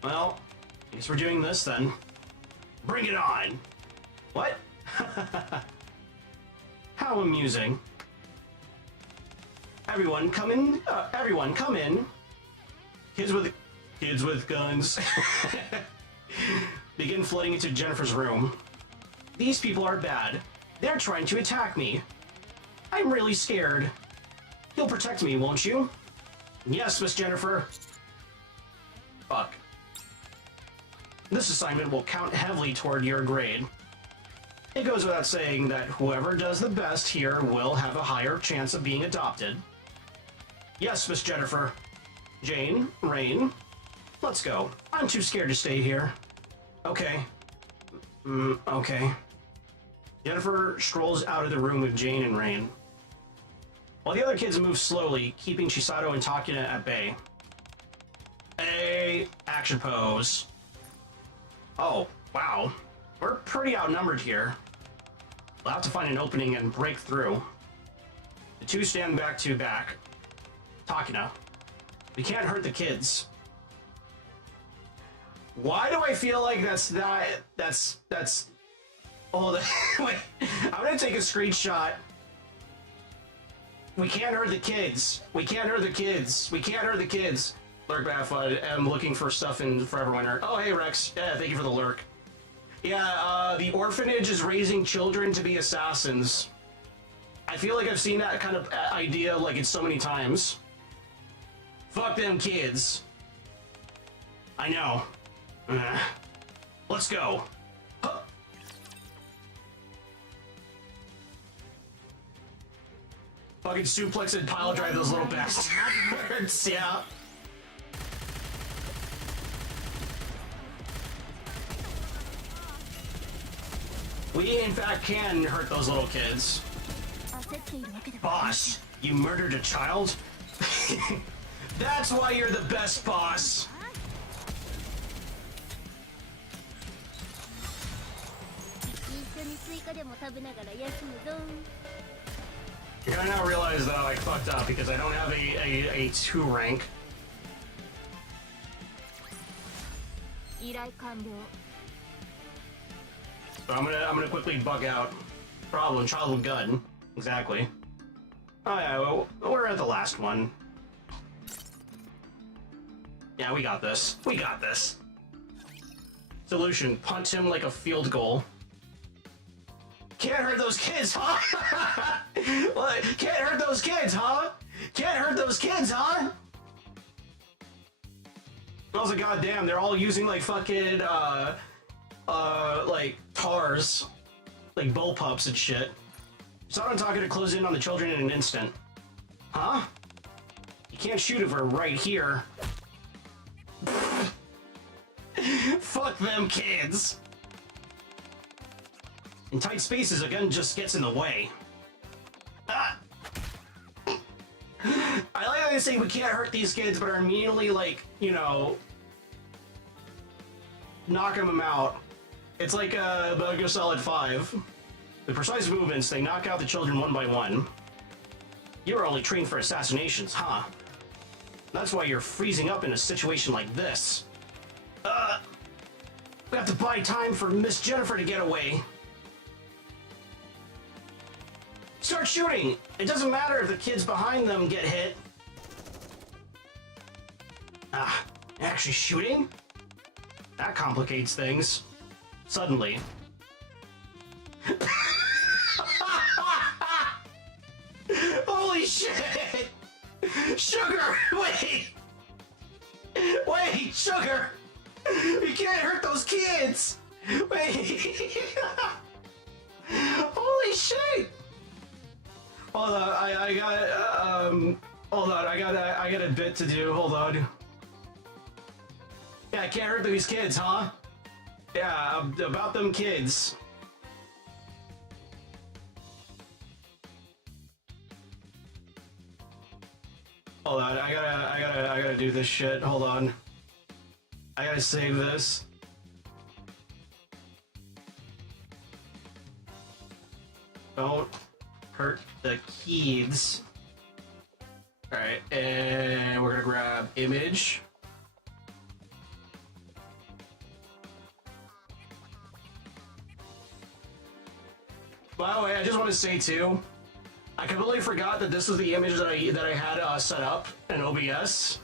I guess we're doing this then. Bring it on! What? How amusing. Everyone come in. Everyone come in. Kids with guns. Begin flooding into Jennifer's room. These people are bad. They're trying to attack me. I'm really scared. You'll protect me, won't you? Yes, Miss Jennifer. Fuck. This assignment will count heavily toward your grade. It goes without saying that whoever does the best here will have a higher chance of being adopted. Yes, Miss Jennifer. Jane, Rain, let's go. I'm too scared to stay here. Okay. Okay. Jennifer strolls out of the room with Jane and Rain, while the other kids move slowly, keeping Chisato and Takina at bay. Action pose. Oh, wow. We're pretty outnumbered here. We'll have to find an opening and break through. The two stand back to back. Takina, we can't hurt the kids. Why do I feel like that's... Oh, wait. I'm gonna take a screenshot. We can't hurt the kids. We can't hurt the kids. We can't hurt the kids. Lurk Baffud, I'm looking for stuff in Forever Winter. Oh, hey, Rex. Yeah, thank you for the lurk. Yeah, the orphanage is raising children to be assassins. I feel like I've seen that kind of idea like it's so many times. Fuck them kids. I know. Let's go. Fucking suplex and pile drive those little bastards. Yeah. We, in fact, can hurt those little kids. Boss, you murdered a child? That's why you're the best, boss. I now realize that I fucked up because I don't have a 2 rank. So I'm gonna quickly bug out. Problem, child with gun. Exactly. Oh yeah, well, we're at the last one. Yeah, we got this. We got this. Solution, punt him like a field goal. Can't hurt those kids, huh? What? Can't hurt those kids, huh? Can't hurt those kids, huh? Also, goddamn, they're all using like fucking, like tars, like bullpups and shit. So I'm talking to close in on the children in an instant. Huh? You can't shoot if we're right here. Fuck them kids. In tight spaces, a gun just gets in the way. Ah. I like how they say we can't hurt these kids, but are immediately like, you know, knocking them out. It's like Metal Gear Solid 5. With precise movements, they knock out the children one by one. You were only trained for assassinations, huh? That's why you're freezing up in a situation like this. We have to buy time for Miss Jennifer to get away. Start shooting! It doesn't matter if the kids behind them get hit. Actually shooting? That complicates things. Suddenly. Holy shit! Sugar! Wait! Wait, Sugar! You can't hurt those kids! Wait! Holy shit! Hold on, I got, hold on, I got a bit to do, hold on. Yeah, I can't hurt these kids, huh? Yeah, about them kids. Hold on, I gotta do this shit, hold on. I gotta save this. Don't hurt the kids. Alright, and we're gonna grab image. By the way, I just want to say too, I completely forgot that this was the image that I had set up in OBS.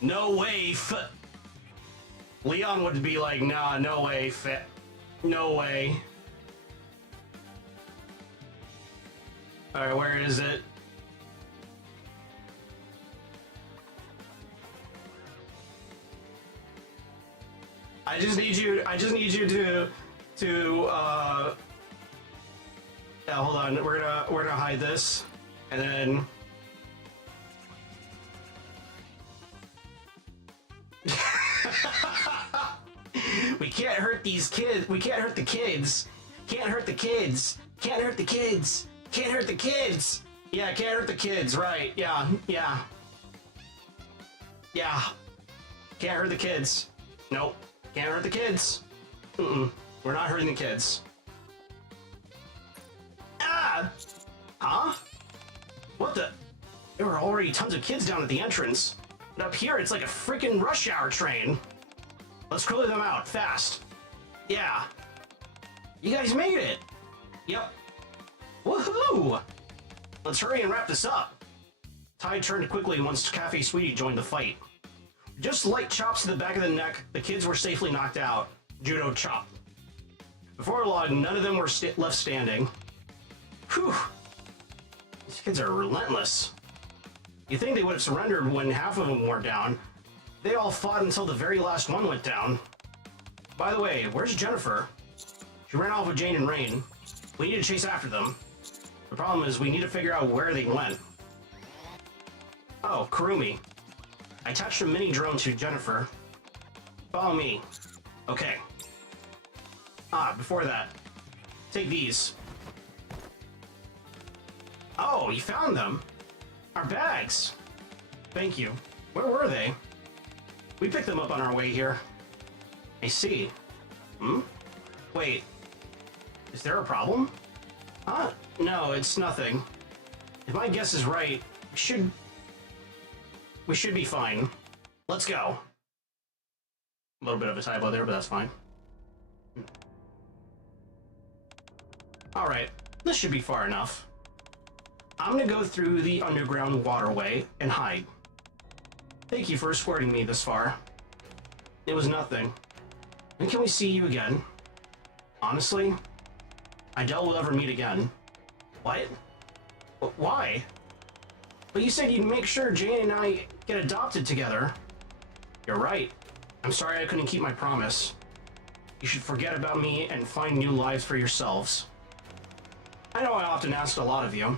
No way, Leon would be like, nah, no way, no way. Alright, where is it? I just need you to yeah, hold on, we're gonna hide this, and then we can't hurt these kids. We can't hurt the kids. Can't hurt the kids. Can't hurt the kids. Can't hurt the kids. Yeah, can't hurt the kids. Right. Yeah. Yeah. Yeah. Can't hurt the kids. Nope. Can't hurt the kids. We're not hurting the kids. Ah! Huh? What the? There were already tons of kids down at the entrance. But up here, it's like a freaking rush hour train. Let's clear them out, fast. Yeah. You guys made it! Yep. Woohoo! Let's hurry and wrap this up. Tide turned quickly once Cafe Sweetie joined the fight. Just light chops to the back of the neck, the kids were safely knocked out. Judo chop. Before long, none of them were left standing. Whew. These kids are relentless. You'd think they would have surrendered when half of them were down. They all fought until the very last one went down. By the way, where's Jennifer? She ran off with Jane and Rain. We need to chase after them. The problem is we need to figure out where they went. Oh, Kurumi. I attached a mini drone to Jennifer. Follow me. Okay. Before that. Take these. Oh, you found them. Our bags. Thank you. Where were they? We picked them up on our way here. I see. Wait. Is there a problem? Huh? No, it's nothing. If my guess is right, we should be fine. Let's go. A little bit of a typo there, but that's fine. Alright. This should be far enough. I'm gonna go through the underground waterway and hide. Thank you for escorting me this far. It was nothing. When can we see you again? Honestly, I doubt we'll ever meet again. What? Why? But you said you'd make sure Jane and I get adopted together. You're right. I'm sorry I couldn't keep my promise. You should forget about me and find new lives for yourselves. I know I often ask a lot of you.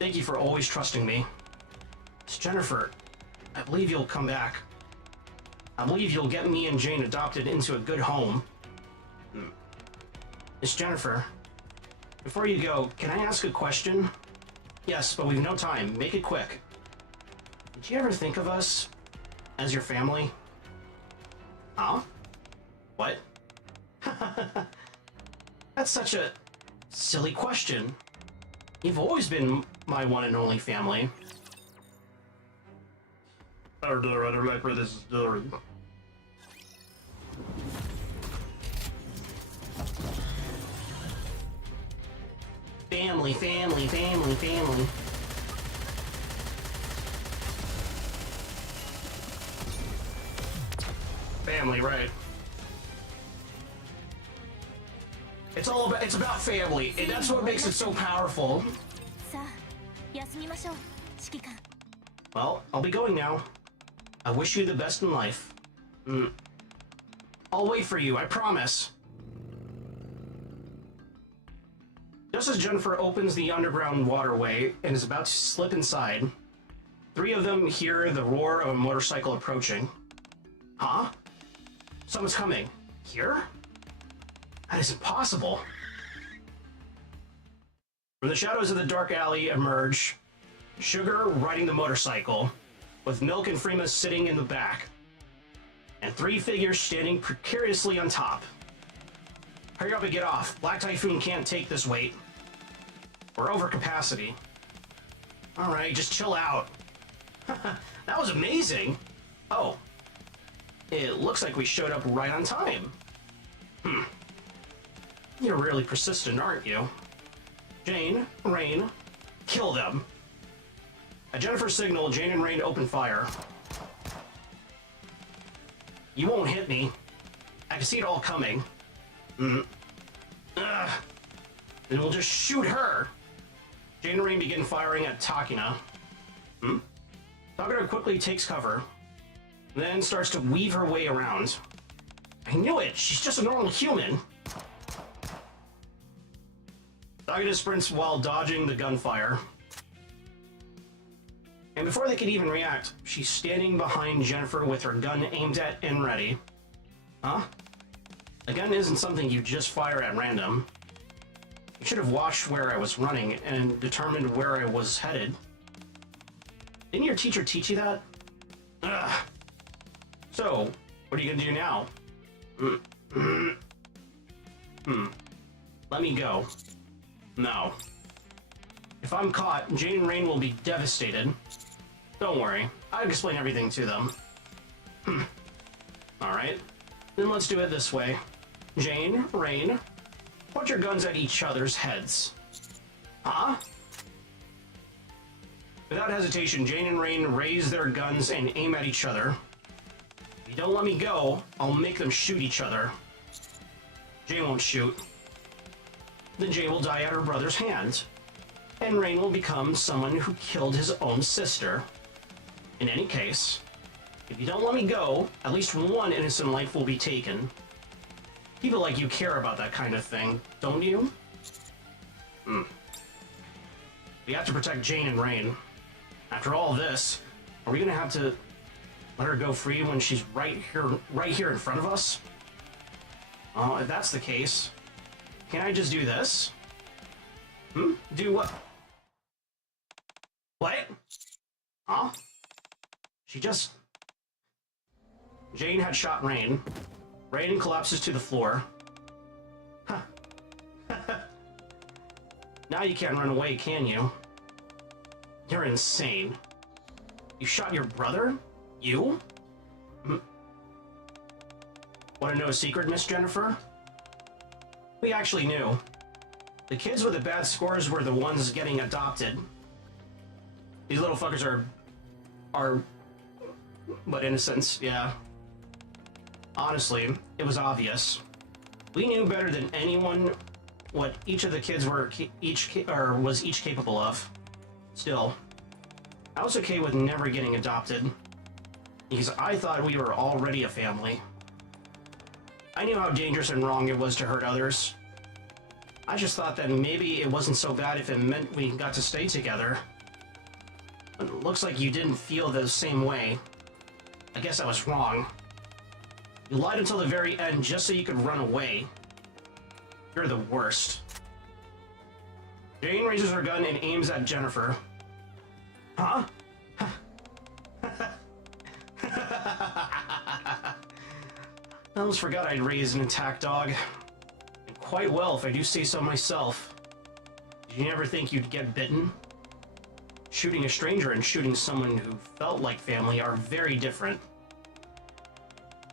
Thank you for always trusting me. Miss Jennifer, I believe you'll come back. I believe you'll get me and Jane adopted into a good home. Miss Jennifer, before you go, can I ask a question? Yes, but we've no time. Make it quick. Did you ever think of us as your family? Huh? What? That's such a silly question. You've always been my one and only family. Family, family, family, family. Family, right. It's about family, and that's what makes it so powerful. さあ休みましょう指揮官 Well, I'll be going now. I wish you the best in life. I'll wait for you, I promise. Just as Jennifer opens the underground waterway and is about to slip inside, three of them hear the roar of a motorcycle approaching. Huh? Someone's coming. Here? That isn't possible. From the shadows of the dark alley emerge Sugar riding the motorcycle, with Milk and Freema sitting in the back, and three figures standing precariously on top. Hurry up and get off. Black Typhoon can't take this weight. We're over capacity. Alright, just chill out. That was amazing. Oh. It looks like we showed up right on time. You're really persistent, aren't you? Jane, Rain, kill them. At Jennifer's signal, Jane and Rain open fire. You won't hit me. I can see it all coming. Then we'll just shoot her. Jane and Rain begin firing at Takina. Takina quickly takes cover, then starts to weave her way around. I knew it! She's just a normal human! Takina sprints while dodging the gunfire. And before they can even react, she's standing behind Jennifer with her gun aimed at and ready. Huh? A gun isn't something you just fire at random. You should have watched where I was running and determined where I was headed. Didn't your teacher teach you that? Ugh. So, what are you gonna do now? Let me go. No. If I'm caught, Jane and Rain will be devastated. Don't worry, I'll explain everything to them. Alright, then let's do it this way. Jane, Rain, point your guns at each other's heads. Huh? Without hesitation, Jane and Rain raise their guns and aim at each other. If you don't let me go, I'll make them shoot each other. Jane won't shoot. Then Jane will die at her brother's hand. And Rain will become someone who killed his own sister. In any case, if you don't let me go, at least one innocent life will be taken. People like you care about that kind of thing, don't you? We have to protect Jane and Rain. After all this, are we gonna have to let her go free when she's right here in front of us? Oh, if that's the case, can I just do this? Do what? What? Huh? She just... Jane had shot Rain. Rain collapses to the floor. Huh. Now you can't run away, can you? You're insane. You shot your brother? You? Want to know a secret, Miss Jennifer? We actually knew. The kids with the bad scores were the ones getting adopted. These little fuckers are but innocents, yeah. Honestly, it was obvious. We knew better than anyone what each of the kids were each capable of. Still, I was okay with never getting adopted because I thought we were already a family. I knew how dangerous and wrong it was to hurt others. I just thought that maybe it wasn't so bad if it meant we got to stay together. But it looks like you didn't feel the same way. I guess I was wrong. You lied until the very end just so you could run away. You're the worst. Jane raises her gun and aims at Jennifer. Huh? I almost forgot I'd raised an attack dog. And quite well, if I do say so myself. Did you never think you'd get bitten? Shooting a stranger and shooting someone who felt like family are very different.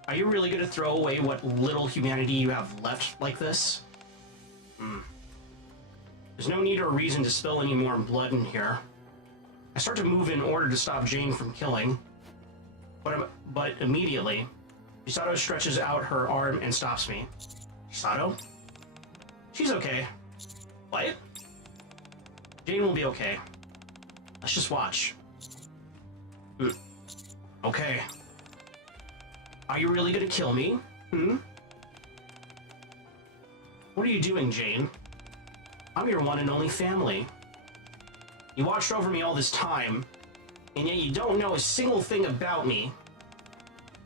Are you really gonna throw away what little humanity you have left like this? There's no need or reason to spill any more blood in here. I start to move in order to stop Jane from killing. But immediately, Chisato stretches out her arm and stops me. Chisato? She's okay. What? Jane will be okay. Let's just watch. Okay. Are you really gonna kill me? What are you doing, Jane? I'm your one and only family. You watched over me all this time, and yet you don't know a single thing about me.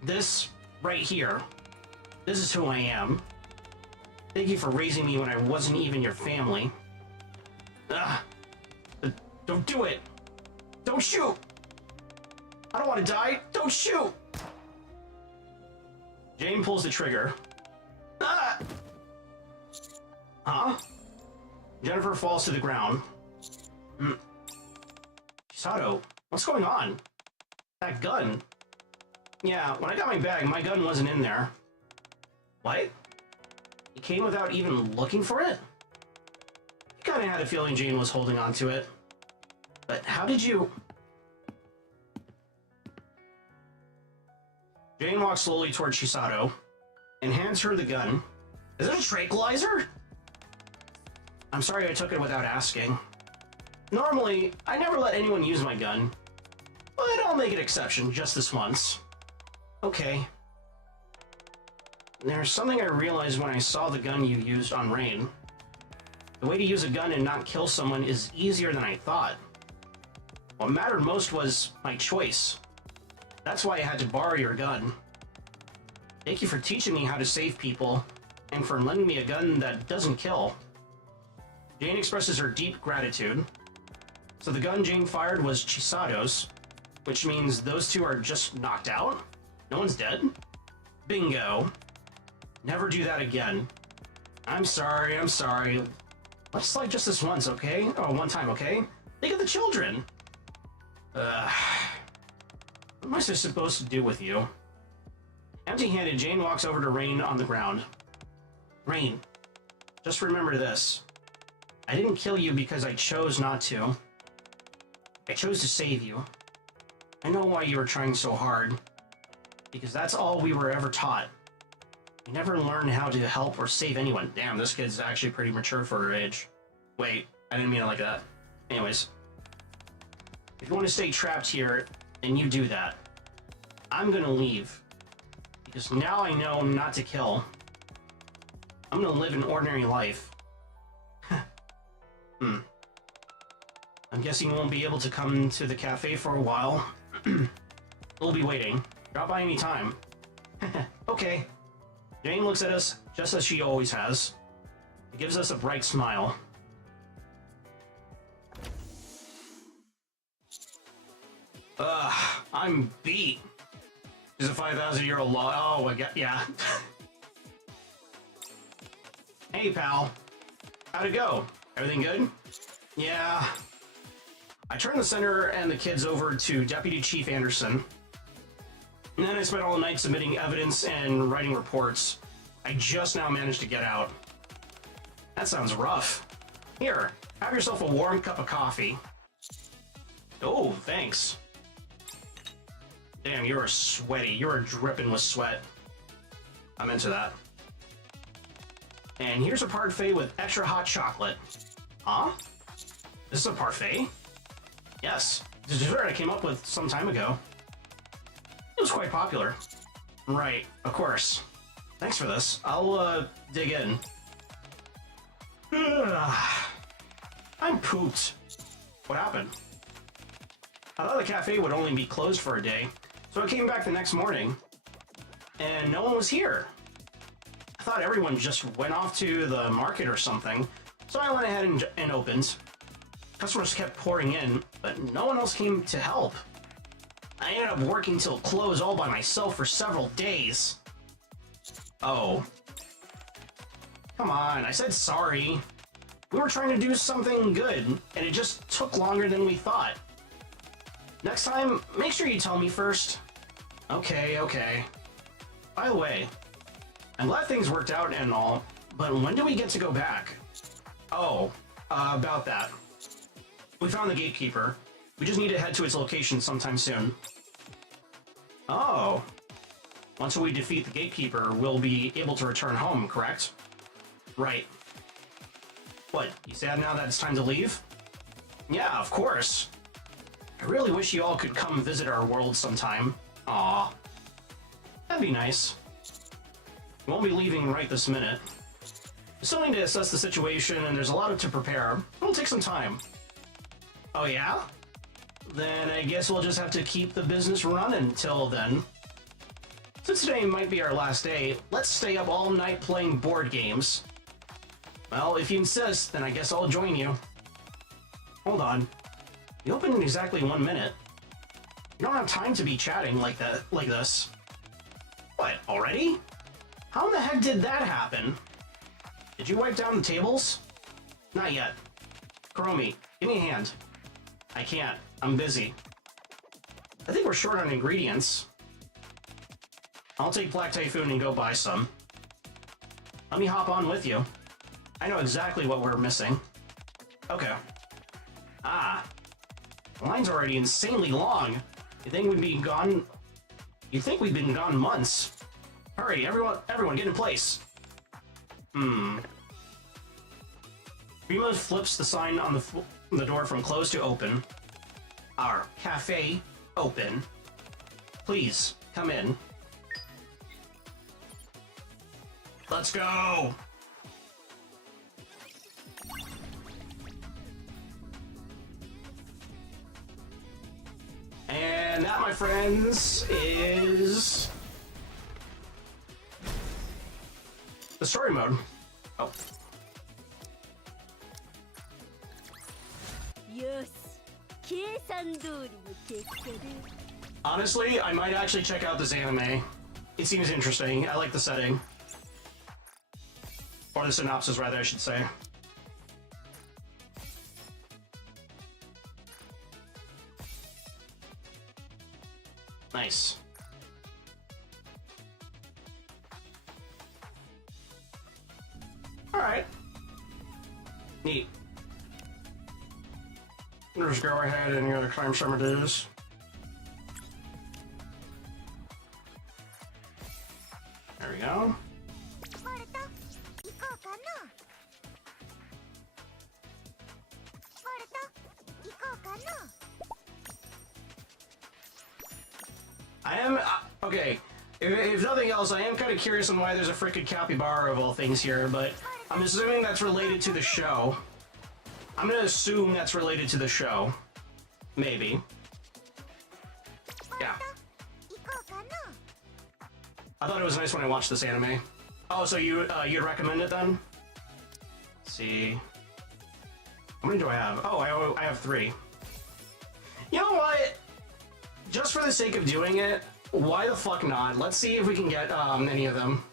This, right here, this is who I am. Thank you for raising me when I wasn't even your family. Ugh. Don't do it! Don't shoot! I don't want to die! Don't shoot! Jane pulls the trigger. Ah! Huh? Jennifer falls to the ground. Chisato, what's going on? That gun. Yeah, when I got my bag, my gun wasn't in there. What? It came without even looking for it? You kinda had a feeling Jane was holding on to it. But how did you... Jane walks slowly toward Chisato and hands her the gun. Is it a tranquilizer? I'm sorry I took it without asking. Normally, I never let anyone use my gun, but I'll make an exception just this once. Okay. There's something I realized when I saw the gun you used on Rain. The way to use a gun and not kill someone is easier than I thought. What mattered most was my choice. That's why I had to borrow your gun. Thank you for teaching me how to save people, and for lending me a gun that doesn't kill. Jane expresses her deep gratitude. So the gun Jane fired was Chisato's, which means those two are just knocked out? No one's dead? Bingo. Never do that again. I'm sorry. Let's like just this once, okay? Oh, one time, okay? Think of the children! What am I supposed to do with you? Empty-handed, Jane walks over to Rain on the ground. Rain, just remember this. I didn't kill you because I chose not to. I chose to save you. I know why you were trying so hard. Because that's all we were ever taught. We never learned how to help or save anyone. Damn, this kid's actually pretty mature for her age. Wait, I didn't mean it like that. Anyways. If you want to stay trapped here, then you do that. I'm gonna leave. Because now I know not to kill. I'm gonna live an ordinary life. I'm guessing you won't be able to come to the cafe for a while. We'll be waiting. Drop by any time. Okay. Jane looks at us just as she always has. It gives us a bright smile. I'm beat. Is a 5,000-year-old law. Oh my god, yeah. Hey, pal. How'd it go? Everything good? Yeah. I turned the center and the kids over to Deputy Chief Anderson. And then I spent all night submitting evidence and writing reports. I just now managed to get out. That sounds rough. Here, have yourself a warm cup of coffee. Oh, thanks. Damn, you are sweaty. You are dripping with sweat. I'm into that. And here's a parfait with extra hot chocolate. Huh? This is a parfait? Yes. It's a dessert I came up with some time ago. It was quite popular. Right, of course. Thanks for this. I'll, dig in. I'm pooped. What happened? I thought the cafe would only be closed for a day, so I came back the next morning, and no one was here. I thought everyone just went off to the market or something, so I went ahead and opened. Customers kept pouring in, but no one else came to help. I ended up working till close all by myself for several days. Oh. Come on, I said sorry. We were trying to do something good, and it just took longer than we thought. Next time, make sure you tell me first. Okay, okay. By the way, I'm glad things worked out and all, but when do we get to go back? Oh, about that. We found the gatekeeper. We just need to head to its location sometime soon. Oh. Once we defeat the gatekeeper, we'll be able to return home, correct? Right. What, you sad now that it's time to leave? Yeah, of course. I really wish you all could come visit our world sometime. Aw. That'd be nice. We won't be leaving right this minute. We still need to assess the situation, and there's a lot to prepare. It'll take some time. Oh yeah? Then I guess we'll just have to keep the business running until then. Since today might be our last day, let's stay up all night playing board games. Well, if you insist, then I guess I'll join you. Hold on. You open in exactly 1 minute. You don't have time to be chatting like this. What, already? How in the heck did that happen? Did you wipe down the tables? Not yet. Kuromi, give me a hand. I can't. I'm busy. I think we're short on ingredients. I'll take Black Typhoon and go buy some. Let me hop on with you. I know exactly what we're missing. Okay. Ah. The line's already insanely long. You'd think we'd be gone... You'd think we'd been gone months. Hurry, everyone get in place. Rima flips the sign on the door from closed to open. Our cafe open. Please, come in. Let's go! And that, my friends, is... the story mode. Oh. Honestly, I might actually check out this anime. It seems interesting. I like the setting. Or the synopsis, rather, I should say. Nice. Alright. Neat. Just go ahead and claim some of these. There we go. I am, okay, if nothing else, I am kind of curious on why there's a frickin' capybara of all things here, but I'm assuming that's related to the show. I'm gonna assume that's related to the show. Maybe. Yeah. I thought it was nice when I watched this anime. Oh, so you'd recommend it then? Let's see. How many do I have? Oh, I have 3. You know what? Just for the sake of doing it, why the fuck not? Let's see if we can get any of them.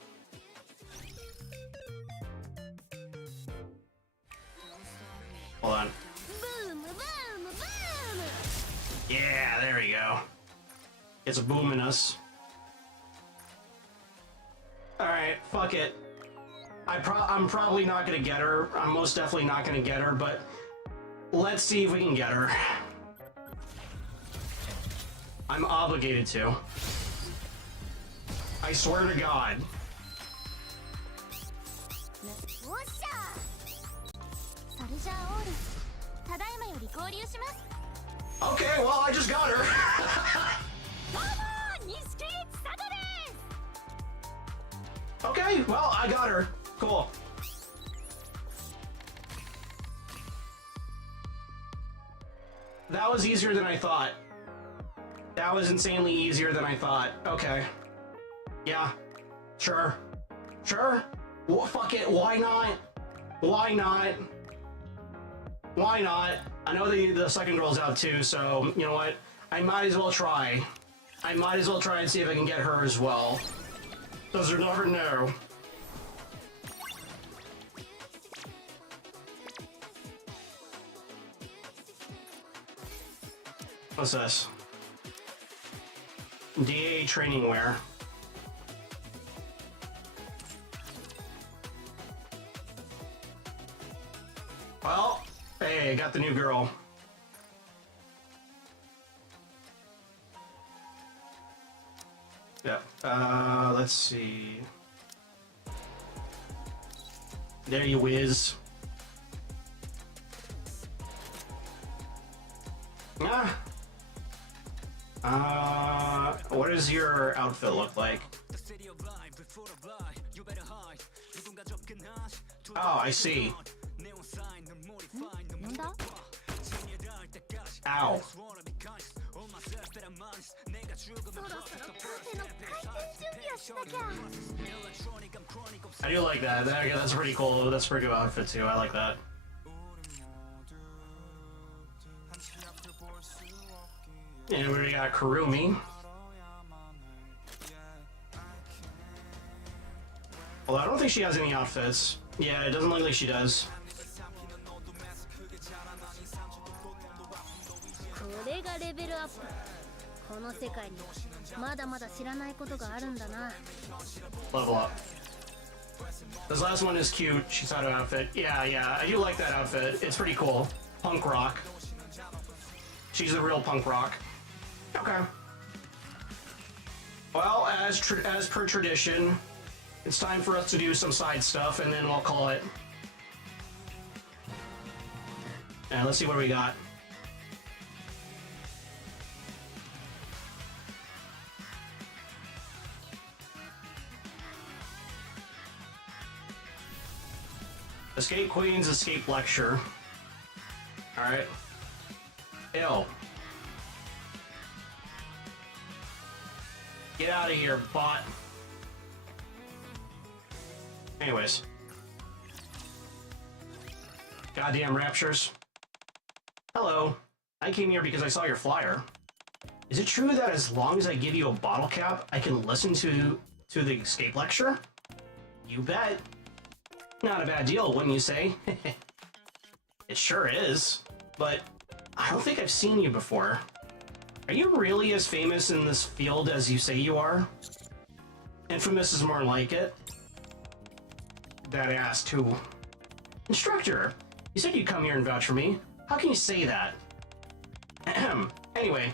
Hold on. Yeah, there we go. It's booming us. Alright, fuck it. I'm probably not gonna get her. I'm most definitely not gonna get her, but let's see if we can get her. I'm obligated to. I swear to God. Okay, well, I just got her. Okay, well, I got her. Cool. That was easier than I thought. That was insanely easier than I thought. Okay. Yeah. Sure. Sure. Well, fuck it. Why not? Why not? Why not? I know the second girl's out too, so you know what? I might as well try. I might as well try and see if I can get her as well. Because you never know. What's this? DA training wear. Well, hey, I got the new girl. Yep. Let's see. There you whiz. What does your outfit look like? Oh, I see. Ow. I do like that. That's pretty cool. That's a pretty good outfit too. I like that. And we got Kurumi. Although I don't think she has any outfits. Yeah, it doesn't look like she does. Level up. This last one is cute. She's out of outfit. Yeah, I do like that outfit. It's pretty cool. Punk rock. She's a real punk rock. Okay. Well, as per tradition, it's time for us to do some side stuff, and then we'll call it. And let's see what we got. Escape Queen's Escape Lecture. Alright. Ew. Get out of here, bot. Anyways. Goddamn raptures. Hello. I came here because I saw your flyer. Is it true that as long as I give you a bottle cap, I can listen to the escape lecture? You bet. Not a bad deal, wouldn't you say? It sure is. But I don't think I've seen you before. Are you really as famous in this field as you say you are? Infamous is more like it. That ass, too. Instructor, you said you'd come here and vouch for me. How can you say that? Ahem. Anyway,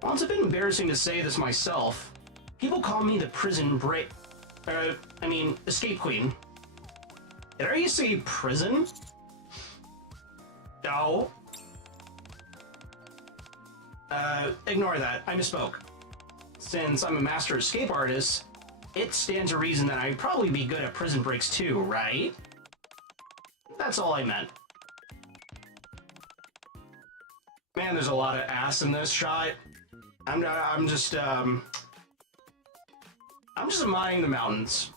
while it's a bit embarrassing to say this myself, people call me the escape queen. Did I used to say prison? No. Ignore that. I misspoke. Since I'm a master escape artist, it stands to reason that I'd probably be good at prison breaks too, right? That's all I meant. Man, there's a lot of ass in this shot. I'm just admiring the mountains.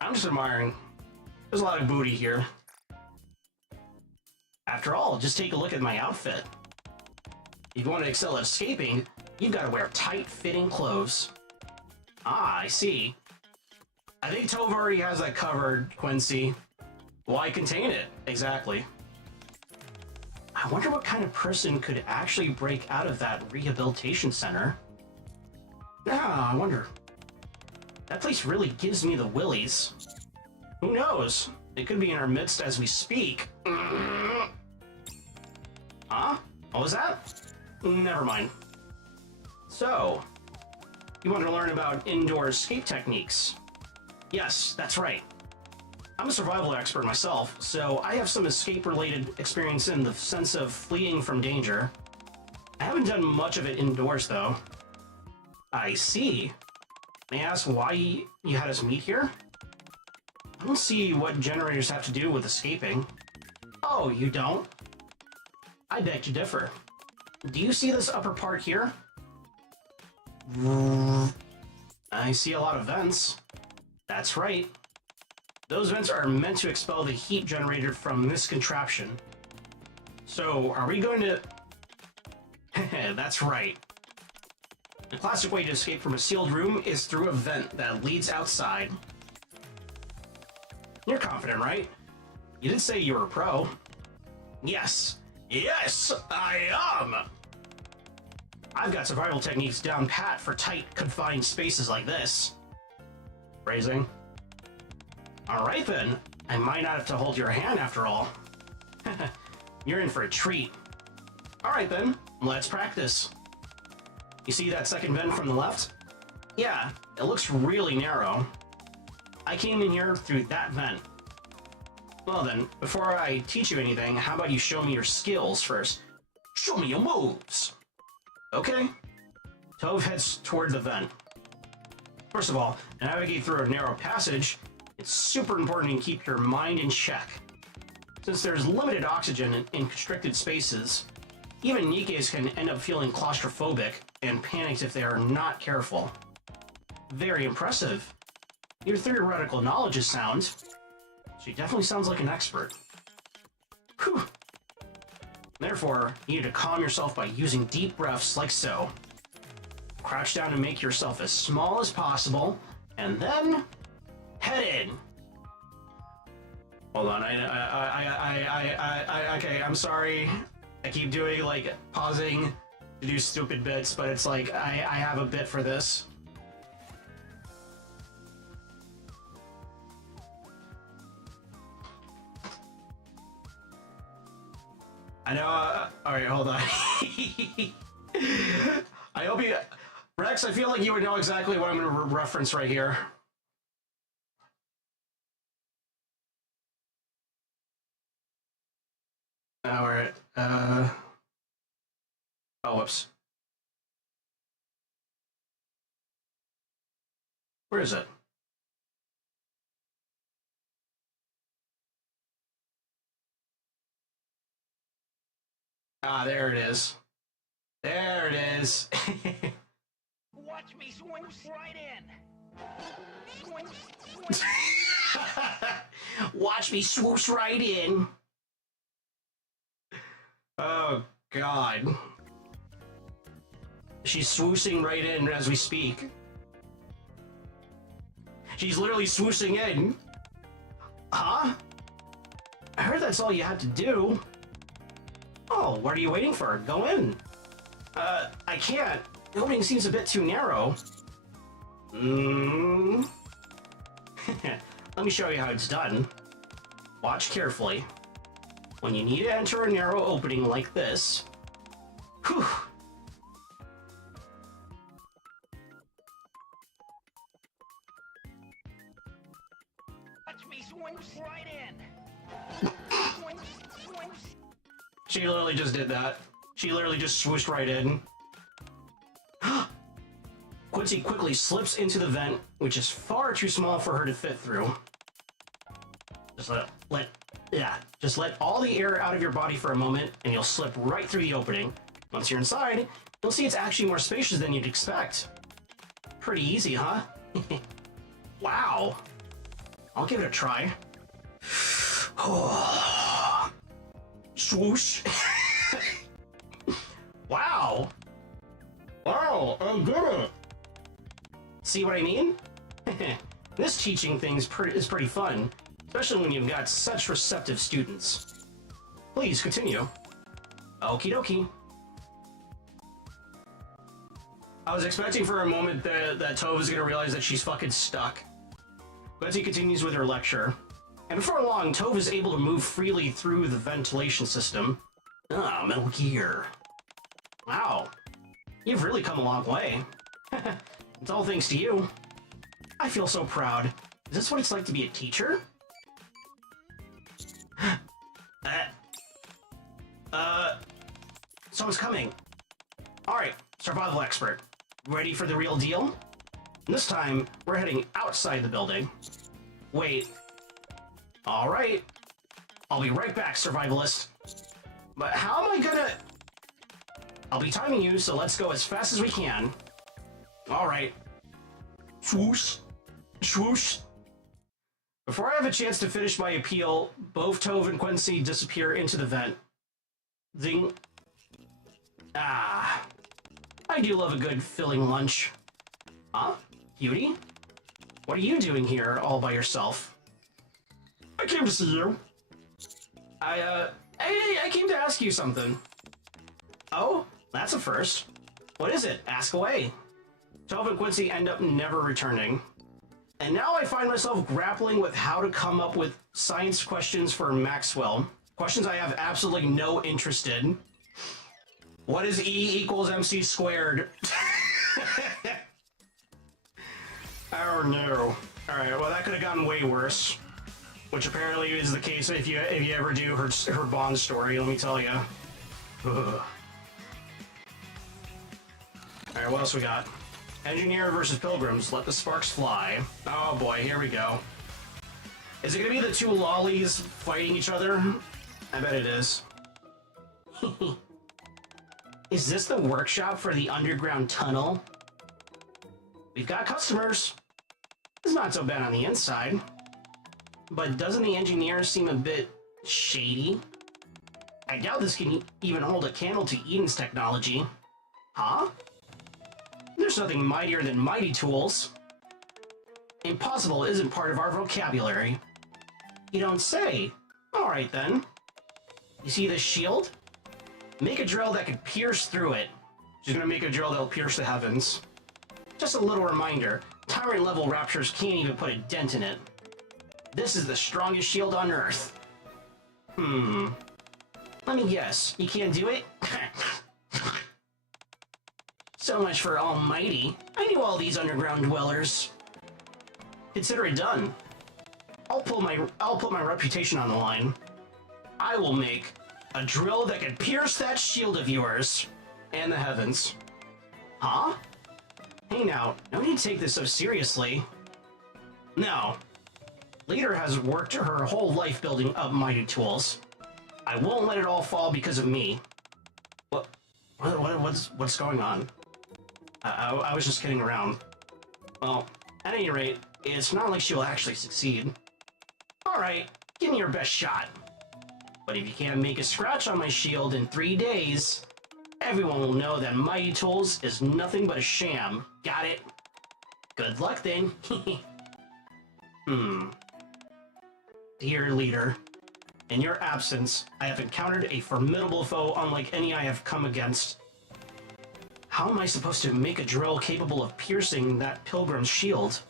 I'm just admiring. There's a lot of booty here. After all, just take a look at my outfit. If you want to excel at escaping, you've got to wear tight-fitting clothes. Ah, I see. I think Tove already has that covered, Quincy. Why contain it? Exactly. I wonder what kind of person could actually break out of that rehabilitation center. Yeah, I wonder. That place really gives me the willies. Who knows? It could be in our midst as we speak. Huh? What was that? Never mind. So, you want to learn about indoor escape techniques? Yes, that's right. I'm a survival expert myself, so I have some escape-related experience in the sense of fleeing from danger. I haven't done much of it indoors, though. I see. May I ask why you had us meet here? I don't see what generators have to do with escaping. Oh, you don't? I beg to differ. Do you see this upper part here? I see a lot of vents. That's right. Those vents are meant to expel the heat generated from this contraption. So, are we going to... That's right. The classic way to escape from a sealed room is through a vent that leads outside. You're confident, right? You did say you were a pro. Yes. Yes, I am! I've got survival techniques down pat for tight, confined spaces like this. Phrasing. Alright then, I might not have to hold your hand after all. You're in for a treat. Alright then, let's practice. You see that second vent from the left? Yeah, it looks really narrow. I came in here through that vent. Well then, before I teach you anything, how about you show me your skills first? Show me your moves! Okay. Tove heads toward the vent. First of all, to navigate through a narrow passage, it's super important to keep your mind in check. Since there's limited oxygen in constricted spaces, even NIKKEs can end up feeling claustrophobic and panicked if they are not careful. Very impressive. Your theoretical knowledge is sound. She definitely sounds like an expert. Whew. Therefore, you need to calm yourself by using deep breaths like so. Crouch down and make yourself as small as possible, and then head in. Hold on, okay, I'm sorry. I keep doing, like, pausing to do stupid bits, but it's like, I have a bit for this. I know, alright, hold on. I hope you... Rex, I feel like you would know exactly what I'm going to reference right here. Alright, oh, whoops. Where is it? Ah, there it is. There it is. Watch me swoosh right in. Swoosh. Watch me swoosh right in. Oh, God. She's swooshing right in as we speak. She's literally swooshing in. Huh? I heard that's all you had to do. Oh, what are you waiting for? Go in. I can't. The opening seems a bit too narrow. Let me show you how it's done. Watch carefully. When you need to enter a narrow opening like this... Whew. Watch me swoosh right in. Swoosh. She literally just did that. She literally just swooshed right in. Quincy quickly slips into the vent, which is far too small for her to fit through. Just let all the air out of your body for a moment, and you'll slip right through the opening. Once you're inside, you'll see it's actually more spacious than you'd expect. Pretty easy, huh? Wow. I'll give it a try. Swoosh. Wow. Wow, I did it. See what I mean? This teaching thing is pretty fun, especially when you've got such receptive students. Please continue. Okie dokie. I was expecting for a moment that Tove is gonna realize that she's fucking stuck. Betsy continues with her lecture. And before long, Tove is able to move freely through the ventilation system. Ah, Metal Gear. Wow. You've really come a long way. It's all thanks to you. I feel so proud. Is this what it's like to be a teacher? Someone's coming. Alright, survival expert. Ready for the real deal? This time, we're heading outside the building. Wait. Alright. I'll be right back, survivalist. But how am I gonna... I'll be timing you, so let's go as fast as we can. Alright. Swoosh. Swoosh. Before I have a chance to finish my appeal, both Tove and Quincy disappear into the vent. Zing. Ah. I do love a good filling lunch. Huh? Cutie? What are you doing here all by yourself? I came to see you. I came to ask you something. Oh? That's a first. What is it? Ask away. Tove and Quincy end up never returning. And now I find myself grappling with how to come up with science questions for Maxwell. Questions I have absolutely no interest in. What is E equals MC squared? Oh no. Alright, well that could have gotten way worse. Which apparently is the case if you ever do her Bond story, let me tell you. Alright, what else we got? Engineer versus Pilgrims, let the sparks fly. Oh boy, here we go. Is it gonna be the two lollies fighting each other? I bet it is. Is this the workshop for the underground tunnel? We've got customers. It's not so bad on the inside. But doesn't the engineer seem a bit shady? I doubt this can even hold a candle to Eden's technology. Huh? There's nothing mightier than mighty tools. Impossible isn't part of our vocabulary. You don't say. Alright then. You see this shield? Make a drill that can pierce through it. She's gonna make a drill that'll pierce the heavens. Just a little reminder, tyrant level raptors can't even put a dent in it. This is the strongest shield on Earth. Let me guess, you can't do it? So much for almighty. I knew all these underground dwellers. Consider it done. I'll put my reputation on the line. I will make a drill that can pierce that shield of yours and the heavens. Huh? Hey now, no need to take this so seriously. No. Leader has worked her whole life building up mighty tools. I won't let it all fall because of me. What's going on? I was just kidding around. Well, at any rate, it's not like she'll actually succeed. Alright, give me your best shot. But if you can't make a scratch on my shield in 3 days, everyone will know that Mighty Tools is nothing but a sham. Got it? Good luck then. Dear leader, in your absence, I have encountered a formidable foe unlike any I have come against. How am I supposed to make a drill capable of piercing that pilgrim's shield?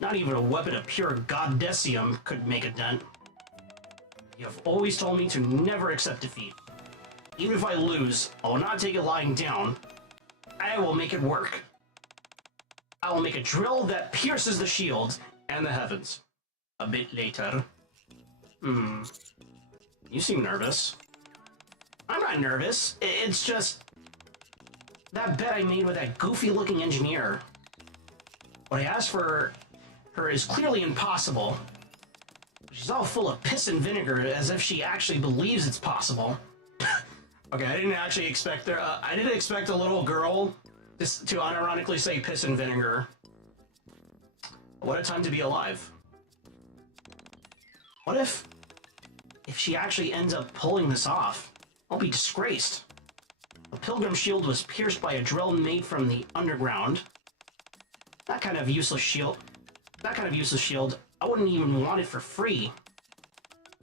Not even a weapon of pure goddessium could make a dent. You have always told me to never accept defeat. Even if I lose, I will not take it lying down. I will make it work. I will make a drill that pierces the shield and the heavens. A bit later. You seem nervous. I'm not nervous. It's just... that bet I made with that goofy-looking engineer. What I asked for her is clearly impossible. She's all full of piss and vinegar, as if she actually believes it's possible. Okay, I didn't actually expect there. I didn't expect a little girl just to unironically say piss and vinegar. What a time to be alive. What if she actually ends up pulling this off? I'll be disgraced. The pilgrim shield was pierced by a drill made from the underground. That kind of useless shield, I wouldn't even want it for free.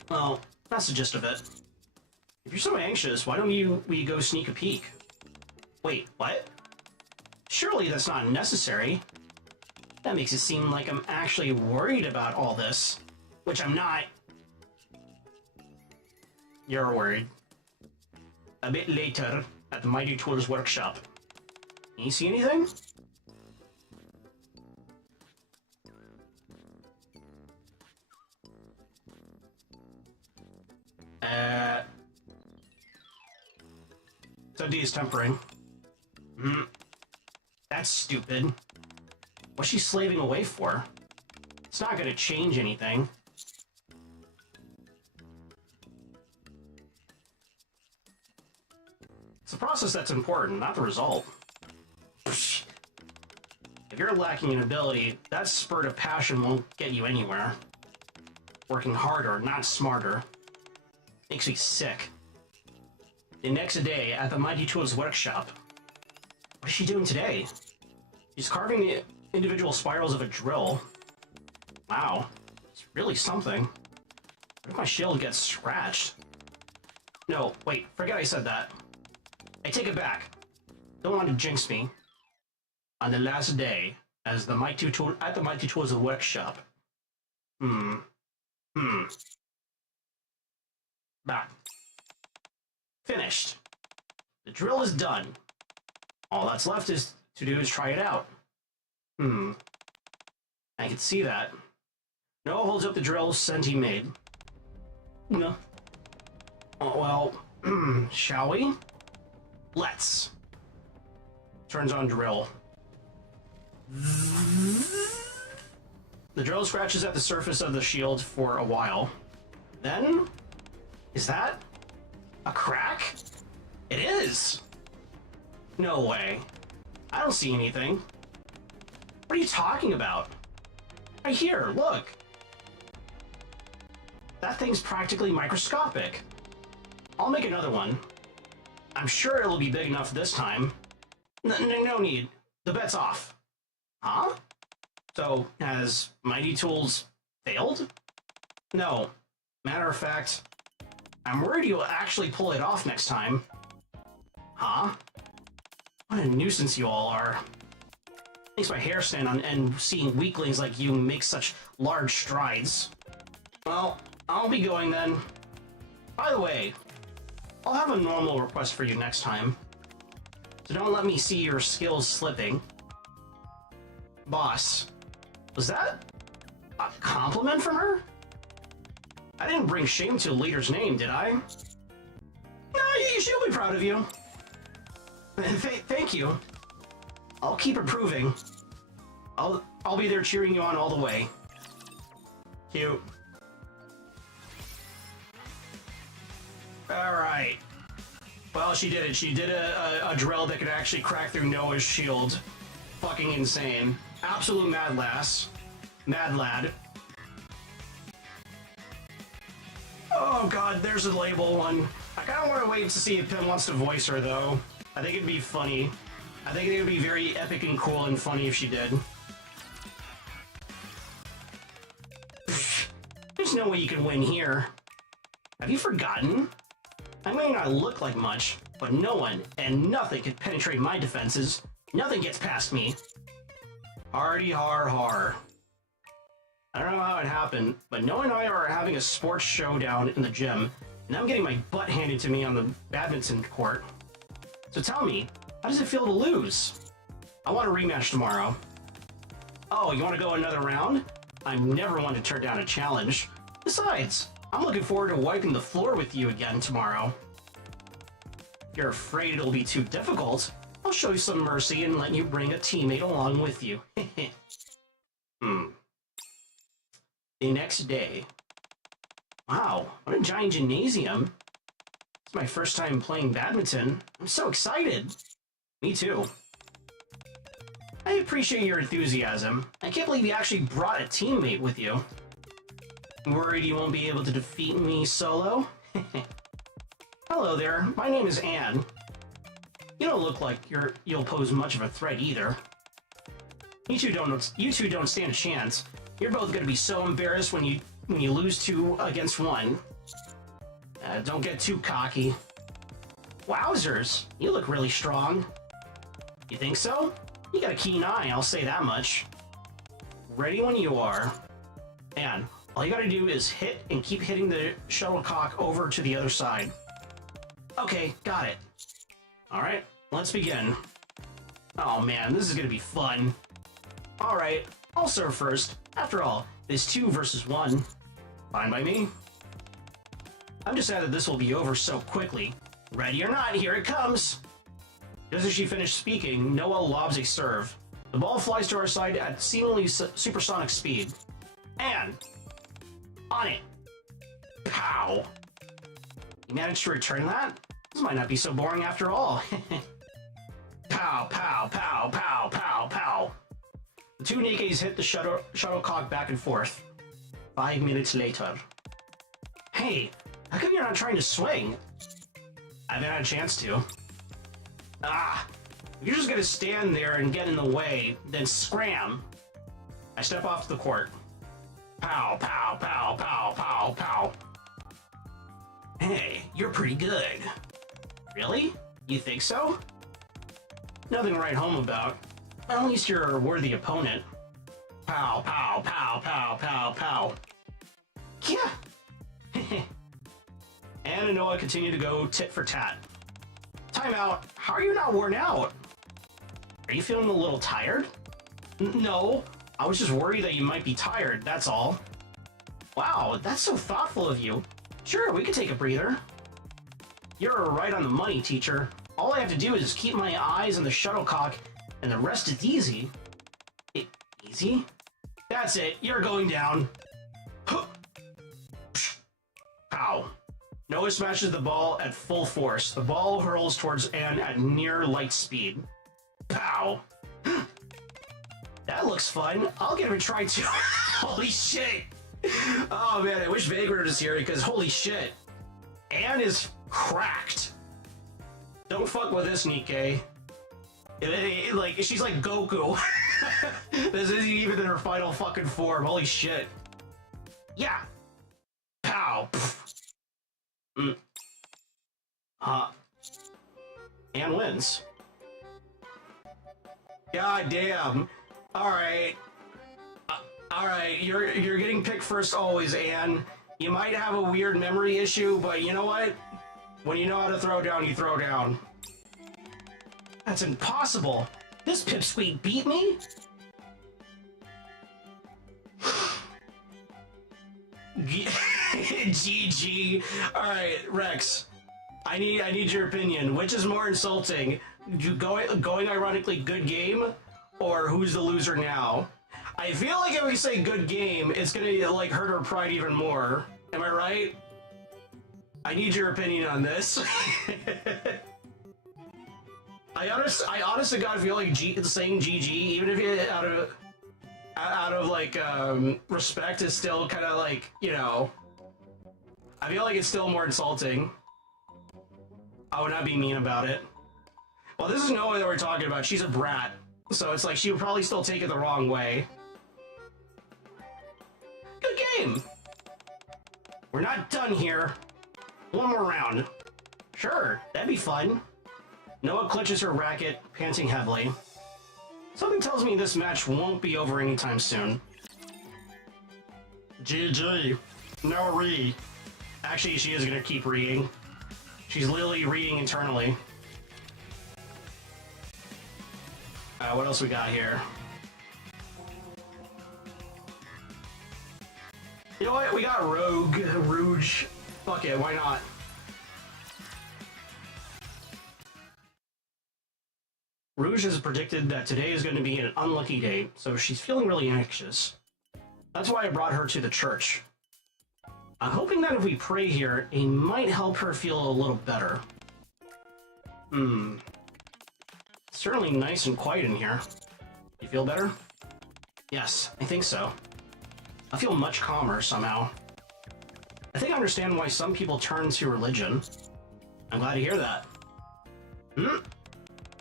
Well, that's the gist of it. If you're so anxious, why don't we go sneak a peek? Wait, what? Surely that's not necessary. That makes it seem like I'm actually worried about all this. Which I'm not. You're worried. A bit later, at the Mighty Tools workshop. Can you see anything? So D is tempering. That's stupid. What's she slaving away for? It's not gonna change anything. It's the process that's important, not the result. If you're lacking in ability, that spurt of passion won't get you anywhere. Working harder, not smarter. Makes me sick. The next day, at the Mighty Tools workshop. What is she doing today? She's carving the individual spirals of a drill. Wow, it's really something. What if my shield gets scratched? No, wait, forget I said that. I take it back. Don't want to jinx me. On the last day, as the Mighty Tools workshop. Back. Finished. The drill is done. All that's left is to do is try it out. I can see that. Noah holds up the drill Senti made. No. Oh, well, shall we? Let's. Turns on drill. The drill scratches at the surface of the shield for a while. Then, is that a crack? It is! No way. I don't see anything. What are you talking about? Right here, look! That thing's practically microscopic. I'll make another one. I'm sure it'll be big enough this time. No need. The bet's off. Huh? So, has Mighty Tools failed? No. Matter of fact, I'm worried you'll actually pull it off next time. Huh? What a nuisance you all are. Makes my hair stand on end seeing weaklings like you make such large strides. Well, I'll be going then. By the way, I'll have a normal request for you next time. So don't let me see your skills slipping. Boss, was that a compliment from her? I didn't bring shame to a leader's name, did I? No, she'll be proud of you. Thank you. I'll keep improving. I'll be there cheering you on all the way. Cute. Alright. Well, she did it. She did a drill that could actually crack through Noah's shield. Fucking insane. Absolute mad lass. Mad lad. Oh god, there's a label one. I kinda wanna wait to see if Pim wants to voice her though. I think it'd be funny. I think it would be very epic and cool and funny if she did. There's no way you can win here. Have you forgotten? I may not look like much, but no one and nothing can penetrate my defenses. Nothing gets past me. Hardy har har. I don't know how it happened, but Noah and I are having a sports showdown in the gym, and I'm getting my butt handed to me on the badminton court. So tell me, how does it feel to lose? I want a rematch tomorrow. Oh, you want to go another round? I'm never one to turn down a challenge. Besides, I'm looking forward to wiping the floor with you again tomorrow. If you're afraid it'll be too difficult, I'll show you some mercy and let you bring a teammate along with you. The next day. Wow, what a giant gymnasium. It's my first time playing badminton. I'm so excited. Me too. I appreciate your enthusiasm. I can't believe you actually brought a teammate with you. Worried you won't be able to defeat me solo? Hello there, my name is Anne. You don't look like you'll pose much of a threat either. You two don't stand a chance. You're both gonna be so embarrassed when you lose 2 against 1. Don't get too cocky. Wowzers, you look really strong. You think so? You got a keen eye, I'll say that much. Ready when you are. And all you gotta do is hit and keep hitting the shuttlecock over to the other side. Okay, got it. Alright, let's begin. Oh man, this is gonna be fun. Alright, I'll serve first. After all, it's 2 versus 1. Fine by me. I'm just sad that this will be over so quickly. Ready or not, here it comes! Just as she finished speaking, Noah lobs a serve. The ball flies to our side at seemingly supersonic speed. And... on it! Pow! You managed to return that? This might not be so boring after all. Pow, pow, pow, pow, pow, pow. The 2 NIKKEs hit the shuttlecock back and forth. 5 minutes later. Hey, how come you're not trying to swing? I haven't had a chance to. Ah, you're just gonna stand there and get in the way, then scram. I step off the court. Pow, pow, pow, pow, pow, pow. Hey, you're pretty good. Really? You think so? Nothing to write home about. At least you're a worthy opponent. Pow, pow, pow, pow, pow, pow. Yeah. Ann and Noah continue to go tit for tat. Timeout. How are you not worn out? Are you feeling a little tired? No. I was just worried that you might be tired, that's all. Wow, that's so thoughtful of you. Sure, we could take a breather. You're right on the money, teacher. All I have to do is keep my eyes on the shuttlecock, and the rest is easy. Easy? That's it, you're going down. Pow. Noah smashes the ball at full force. The ball hurls towards Ann at near light speed. Pow. That looks fun. I'll give it a try too. Holy shit. Oh man, I wish Vagrant was here because holy shit. Ann is cracked. Don't fuck with this, NIKKE. Like, she's like Goku. This isn't even in her final fucking form. Holy shit. Yeah. Pow. Ann wins. God damn. Alright. Alright, you're getting picked first always, Ann. You might have a weird memory issue, but you know what? When you know how to throw down, you throw down. That's impossible. This pipsqueak beat me? GG. Alright, Rex. I need your opinion. Which is more insulting? Going ironically good game, or who's the loser now? I feel like if we say good game, it's gonna like hurt her pride even more. Am I right? I need your opinion on this. I honestly gotta feel like saying GG, even if you out of like respect, is still kind of like, you know. I feel like it's still more insulting. I would not be mean about it. Well, this is Noah that we're talking about. She's a brat, so it's like she would probably still take it the wrong way. Good game. We're not done here. One more round. Sure, that'd be fun. Noah clutches her racket, panting heavily. Something tells me this match won't be over anytime soon. GG. No re. Actually, she is gonna keep reading. She's literally reading internally. What else we got here? You know what? We got Rouge. Fuck it, why not? Rouge has predicted that today is going to be an unlucky day, so she's feeling really anxious. That's why I brought her to the church. I'm hoping that if we pray here, it might help her feel a little better. It's certainly nice and quiet in here. You feel better? Yes, I think so. I feel much calmer somehow. I think I understand why some people turn to religion. I'm glad to hear that.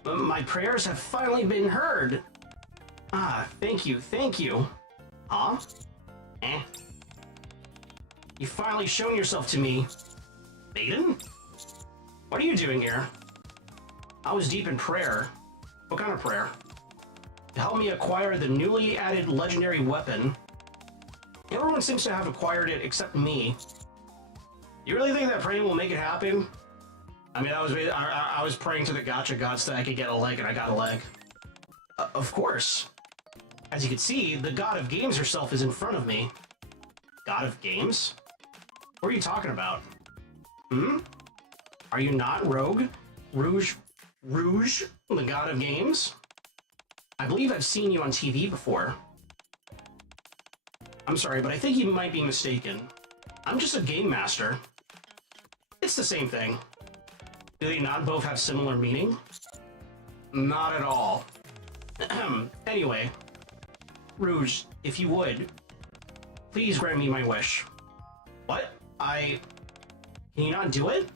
My prayers have finally been heard. Ah, thank you, thank you. Huh? You've finally shown yourself to me. Maiden? What are you doing here? I was deep in prayer. What kind of prayer? To help me acquire the newly added legendary weapon. Everyone seems to have acquired it except me. You really think that praying will make it happen? I mean, I was praying to the gacha gods that I could get a leg, and I got a leg. Of course. As you can see, the god of games herself is in front of me. God of games? What are you talking about? Hmm? Are you not Rogue? Rouge, the god of games? I believe I've seen you on TV before. I'm sorry, but I think you might be mistaken. I'm just a game master. It's the same thing. Do they not both have similar meaning? Not at all. Anyway, Rouge, if you would, please grant me my wish. What? Can you not do it?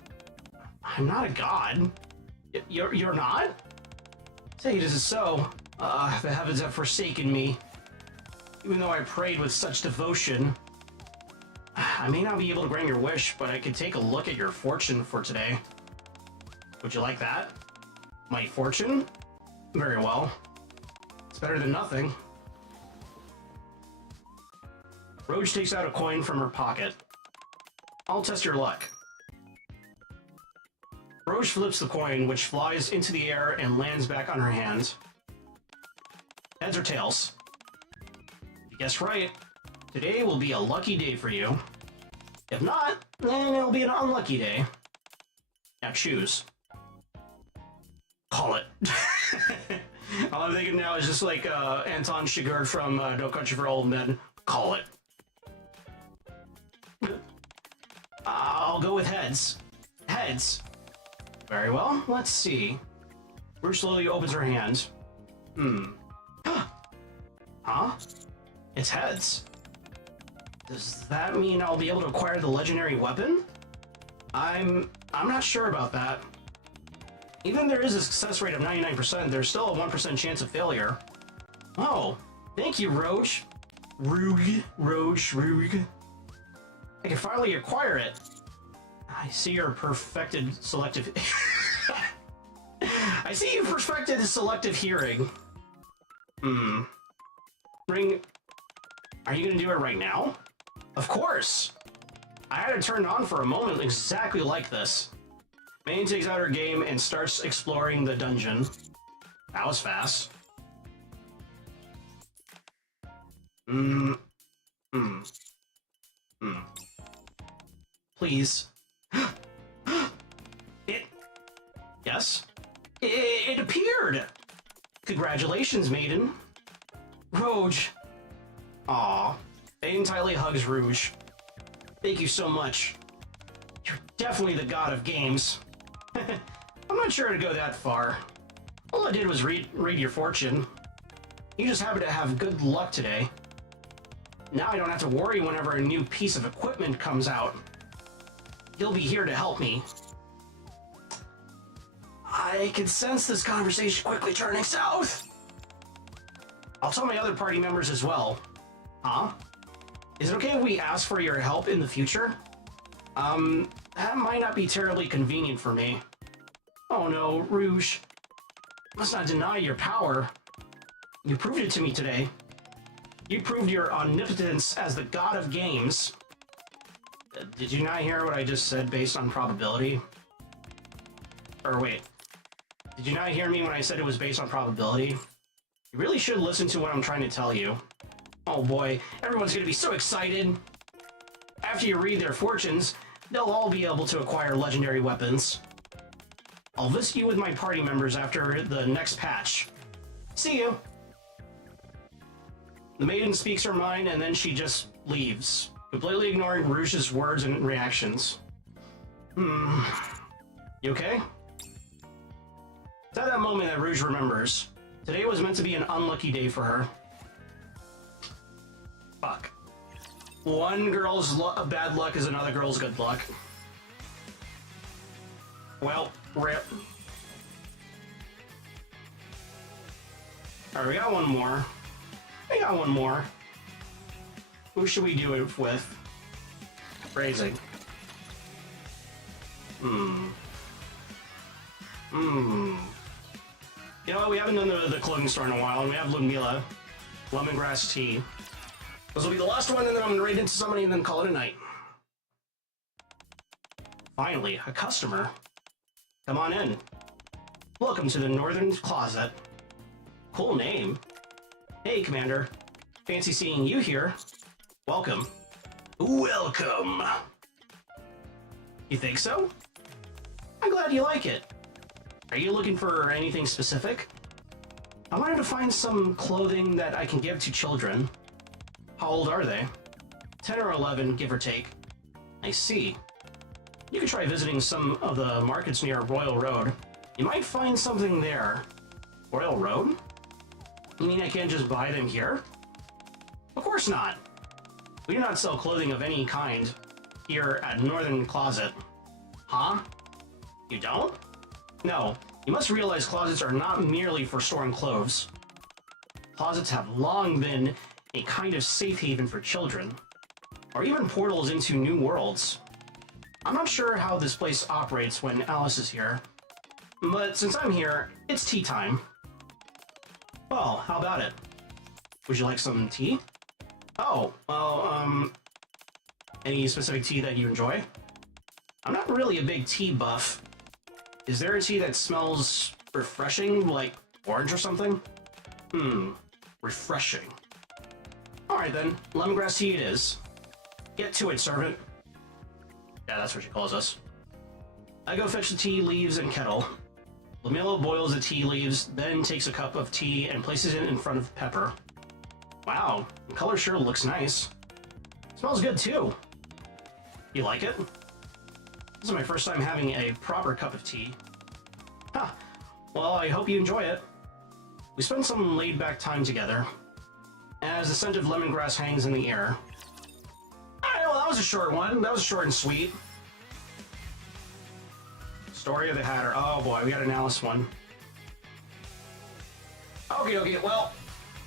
I'm not a god. You're not? Say it is so. The heavens have forsaken me. Even though I prayed with such devotion. I may not be able to grant your wish, but I could take a look at your fortune for today. Would you like that? My fortune? Very well. It's better than nothing. Roge takes out a coin from her pocket. I'll test your luck. Roge flips the coin, which flies into the air and lands back on her hand. Heads or tails? You guessed right. Today will be a lucky day for you. If not, then it'll be an unlucky day. Now choose. Call it. All I'm thinking now is just like Anton Chigurh from No Country for Old Men. Call it. I'll go with heads. Heads. Very well. Let's see. Rouge slowly opens her hand. Huh? It's heads. Does that mean I'll be able to acquire the legendary weapon? I'm not sure about that. Even there is a success rate of 99%, there's still a 1% chance of failure. Oh, thank you, Roge. Roge. I can finally acquire it. I see your perfected selective... I see you perfected selective hearing. Ring... Are you gonna do it right now? Of course! I had it turned on for a moment exactly like this. Maine takes out her game and starts exploring the dungeon. That was fast. Please. Yes? It appeared! Congratulations, maiden. Roge. Aw. Maiden tightly hugs Rouge. Thank you so much. You're definitely the god of games. I'm not sure to go that far. All I did was read your fortune. You just happen to have good luck today. Now I don't have to worry whenever a new piece of equipment comes out. You'll be here to help me. I can sense this conversation quickly turning south. I'll tell my other party members as well. Huh? Is it okay if we ask for your help in the future? That might not be terribly convenient for me. Oh no, Rouge. Must not deny your power. You proved it to me today. You proved your omnipotence as the god of games. Did you not hear what I just said based on probability? Or wait, did you not hear me when I said it was based on probability? You really should listen to what I'm trying to tell you. Oh boy, everyone's gonna be so excited. After you read their fortunes, they'll all be able to acquire legendary weapons. I'll visit you with my party members after the next patch. See you! The maiden speaks her mind and then she just leaves, completely ignoring Rouge's words and reactions. You okay? It's at that moment that Rouge remembers. Today was meant to be an unlucky day for her. Fuck. One girl's bad luck is another girl's good luck. Well, rip. Alright, we got one more. Who should we do it with? Phrasing. You know what, we haven't done the clothing store in a while, and we have Ludmilla. Lemongrass tea. This will be the last one, and then I'm gonna raid into somebody and then call it a night. Finally, a customer. Come on in. Welcome to the Northern Closet. Cool name. Hey, Commander. Fancy seeing you here. Welcome. Welcome. You think so? I'm glad you like it. Are you looking for anything specific? I wanted to find some clothing that I can give to children. How old are they? 10 or 11, give or take. I see. You could try visiting some of the markets near Royal Road. You might find something there. Royal Road? You mean I can't just buy them here? Of course not. We do not sell clothing of any kind here at Northern Closet. Huh? You don't? No. You must realize closets are not merely for storing clothes. Closets have long been a kind of safe haven for children, or even portals into new worlds. I'm not sure how this place operates when Alice is here, but since I'm here, it's tea time. Well, how about it? Would you like some tea? Oh, well, any specific tea that you enjoy? I'm not really a big tea buff. Is there a tea that smells refreshing, like orange or something? Refreshing. Alright then, lemongrass tea it is. Get to it, servant. Yeah, that's what she calls us. I go fetch the tea leaves and kettle. Lamillo boils the tea leaves, then takes a cup of tea and places it in front of Pepper. Wow, the color sure looks nice. Smells good too. You like it? This is my first time having a proper cup of tea. Huh. Well, I hope you enjoy it. We spend some laid-back time together, as the scent of lemongrass hangs in the air. Alright, well, that was a short one. That was short and sweet. Story of the Hatter. Oh boy, we got an Alice one. Okay, well,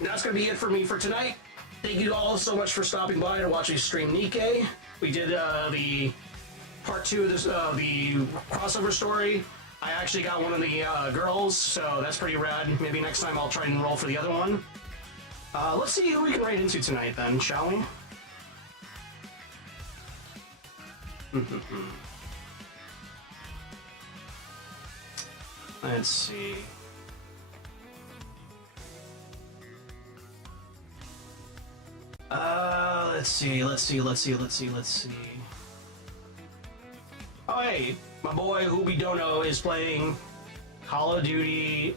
that's gonna be it for me for tonight. Thank you all so much for stopping by to watch me stream NIKKE. We did the part 2 of this, the crossover story. I actually got one of the girls, so that's pretty rad. Maybe next time I'll try and enroll for the other one. Let's see who we can raid into tonight then, shall we? Let's see. Let's see. Oh, hey, my boy Hubidono is playing Call of Duty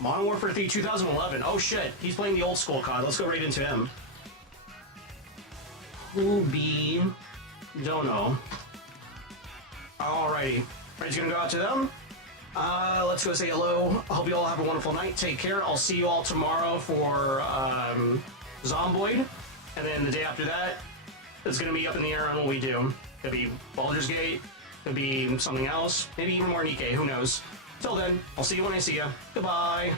Modern Warfare 3 2011. Oh shit, he's playing the old school COD. Let's go right into him. Hubidono. Alrighty. Ready's gonna go out to them. Let's go say hello. I hope you all have a wonderful night. Take care. I'll see you all tomorrow for Zomboid. And then the day after that, it's going to be up in the air on what we do. Could be Baldur's Gate. Could be something else. Maybe even more NIKKE. Who knows? Till then, I'll see you when I see you. Goodbye.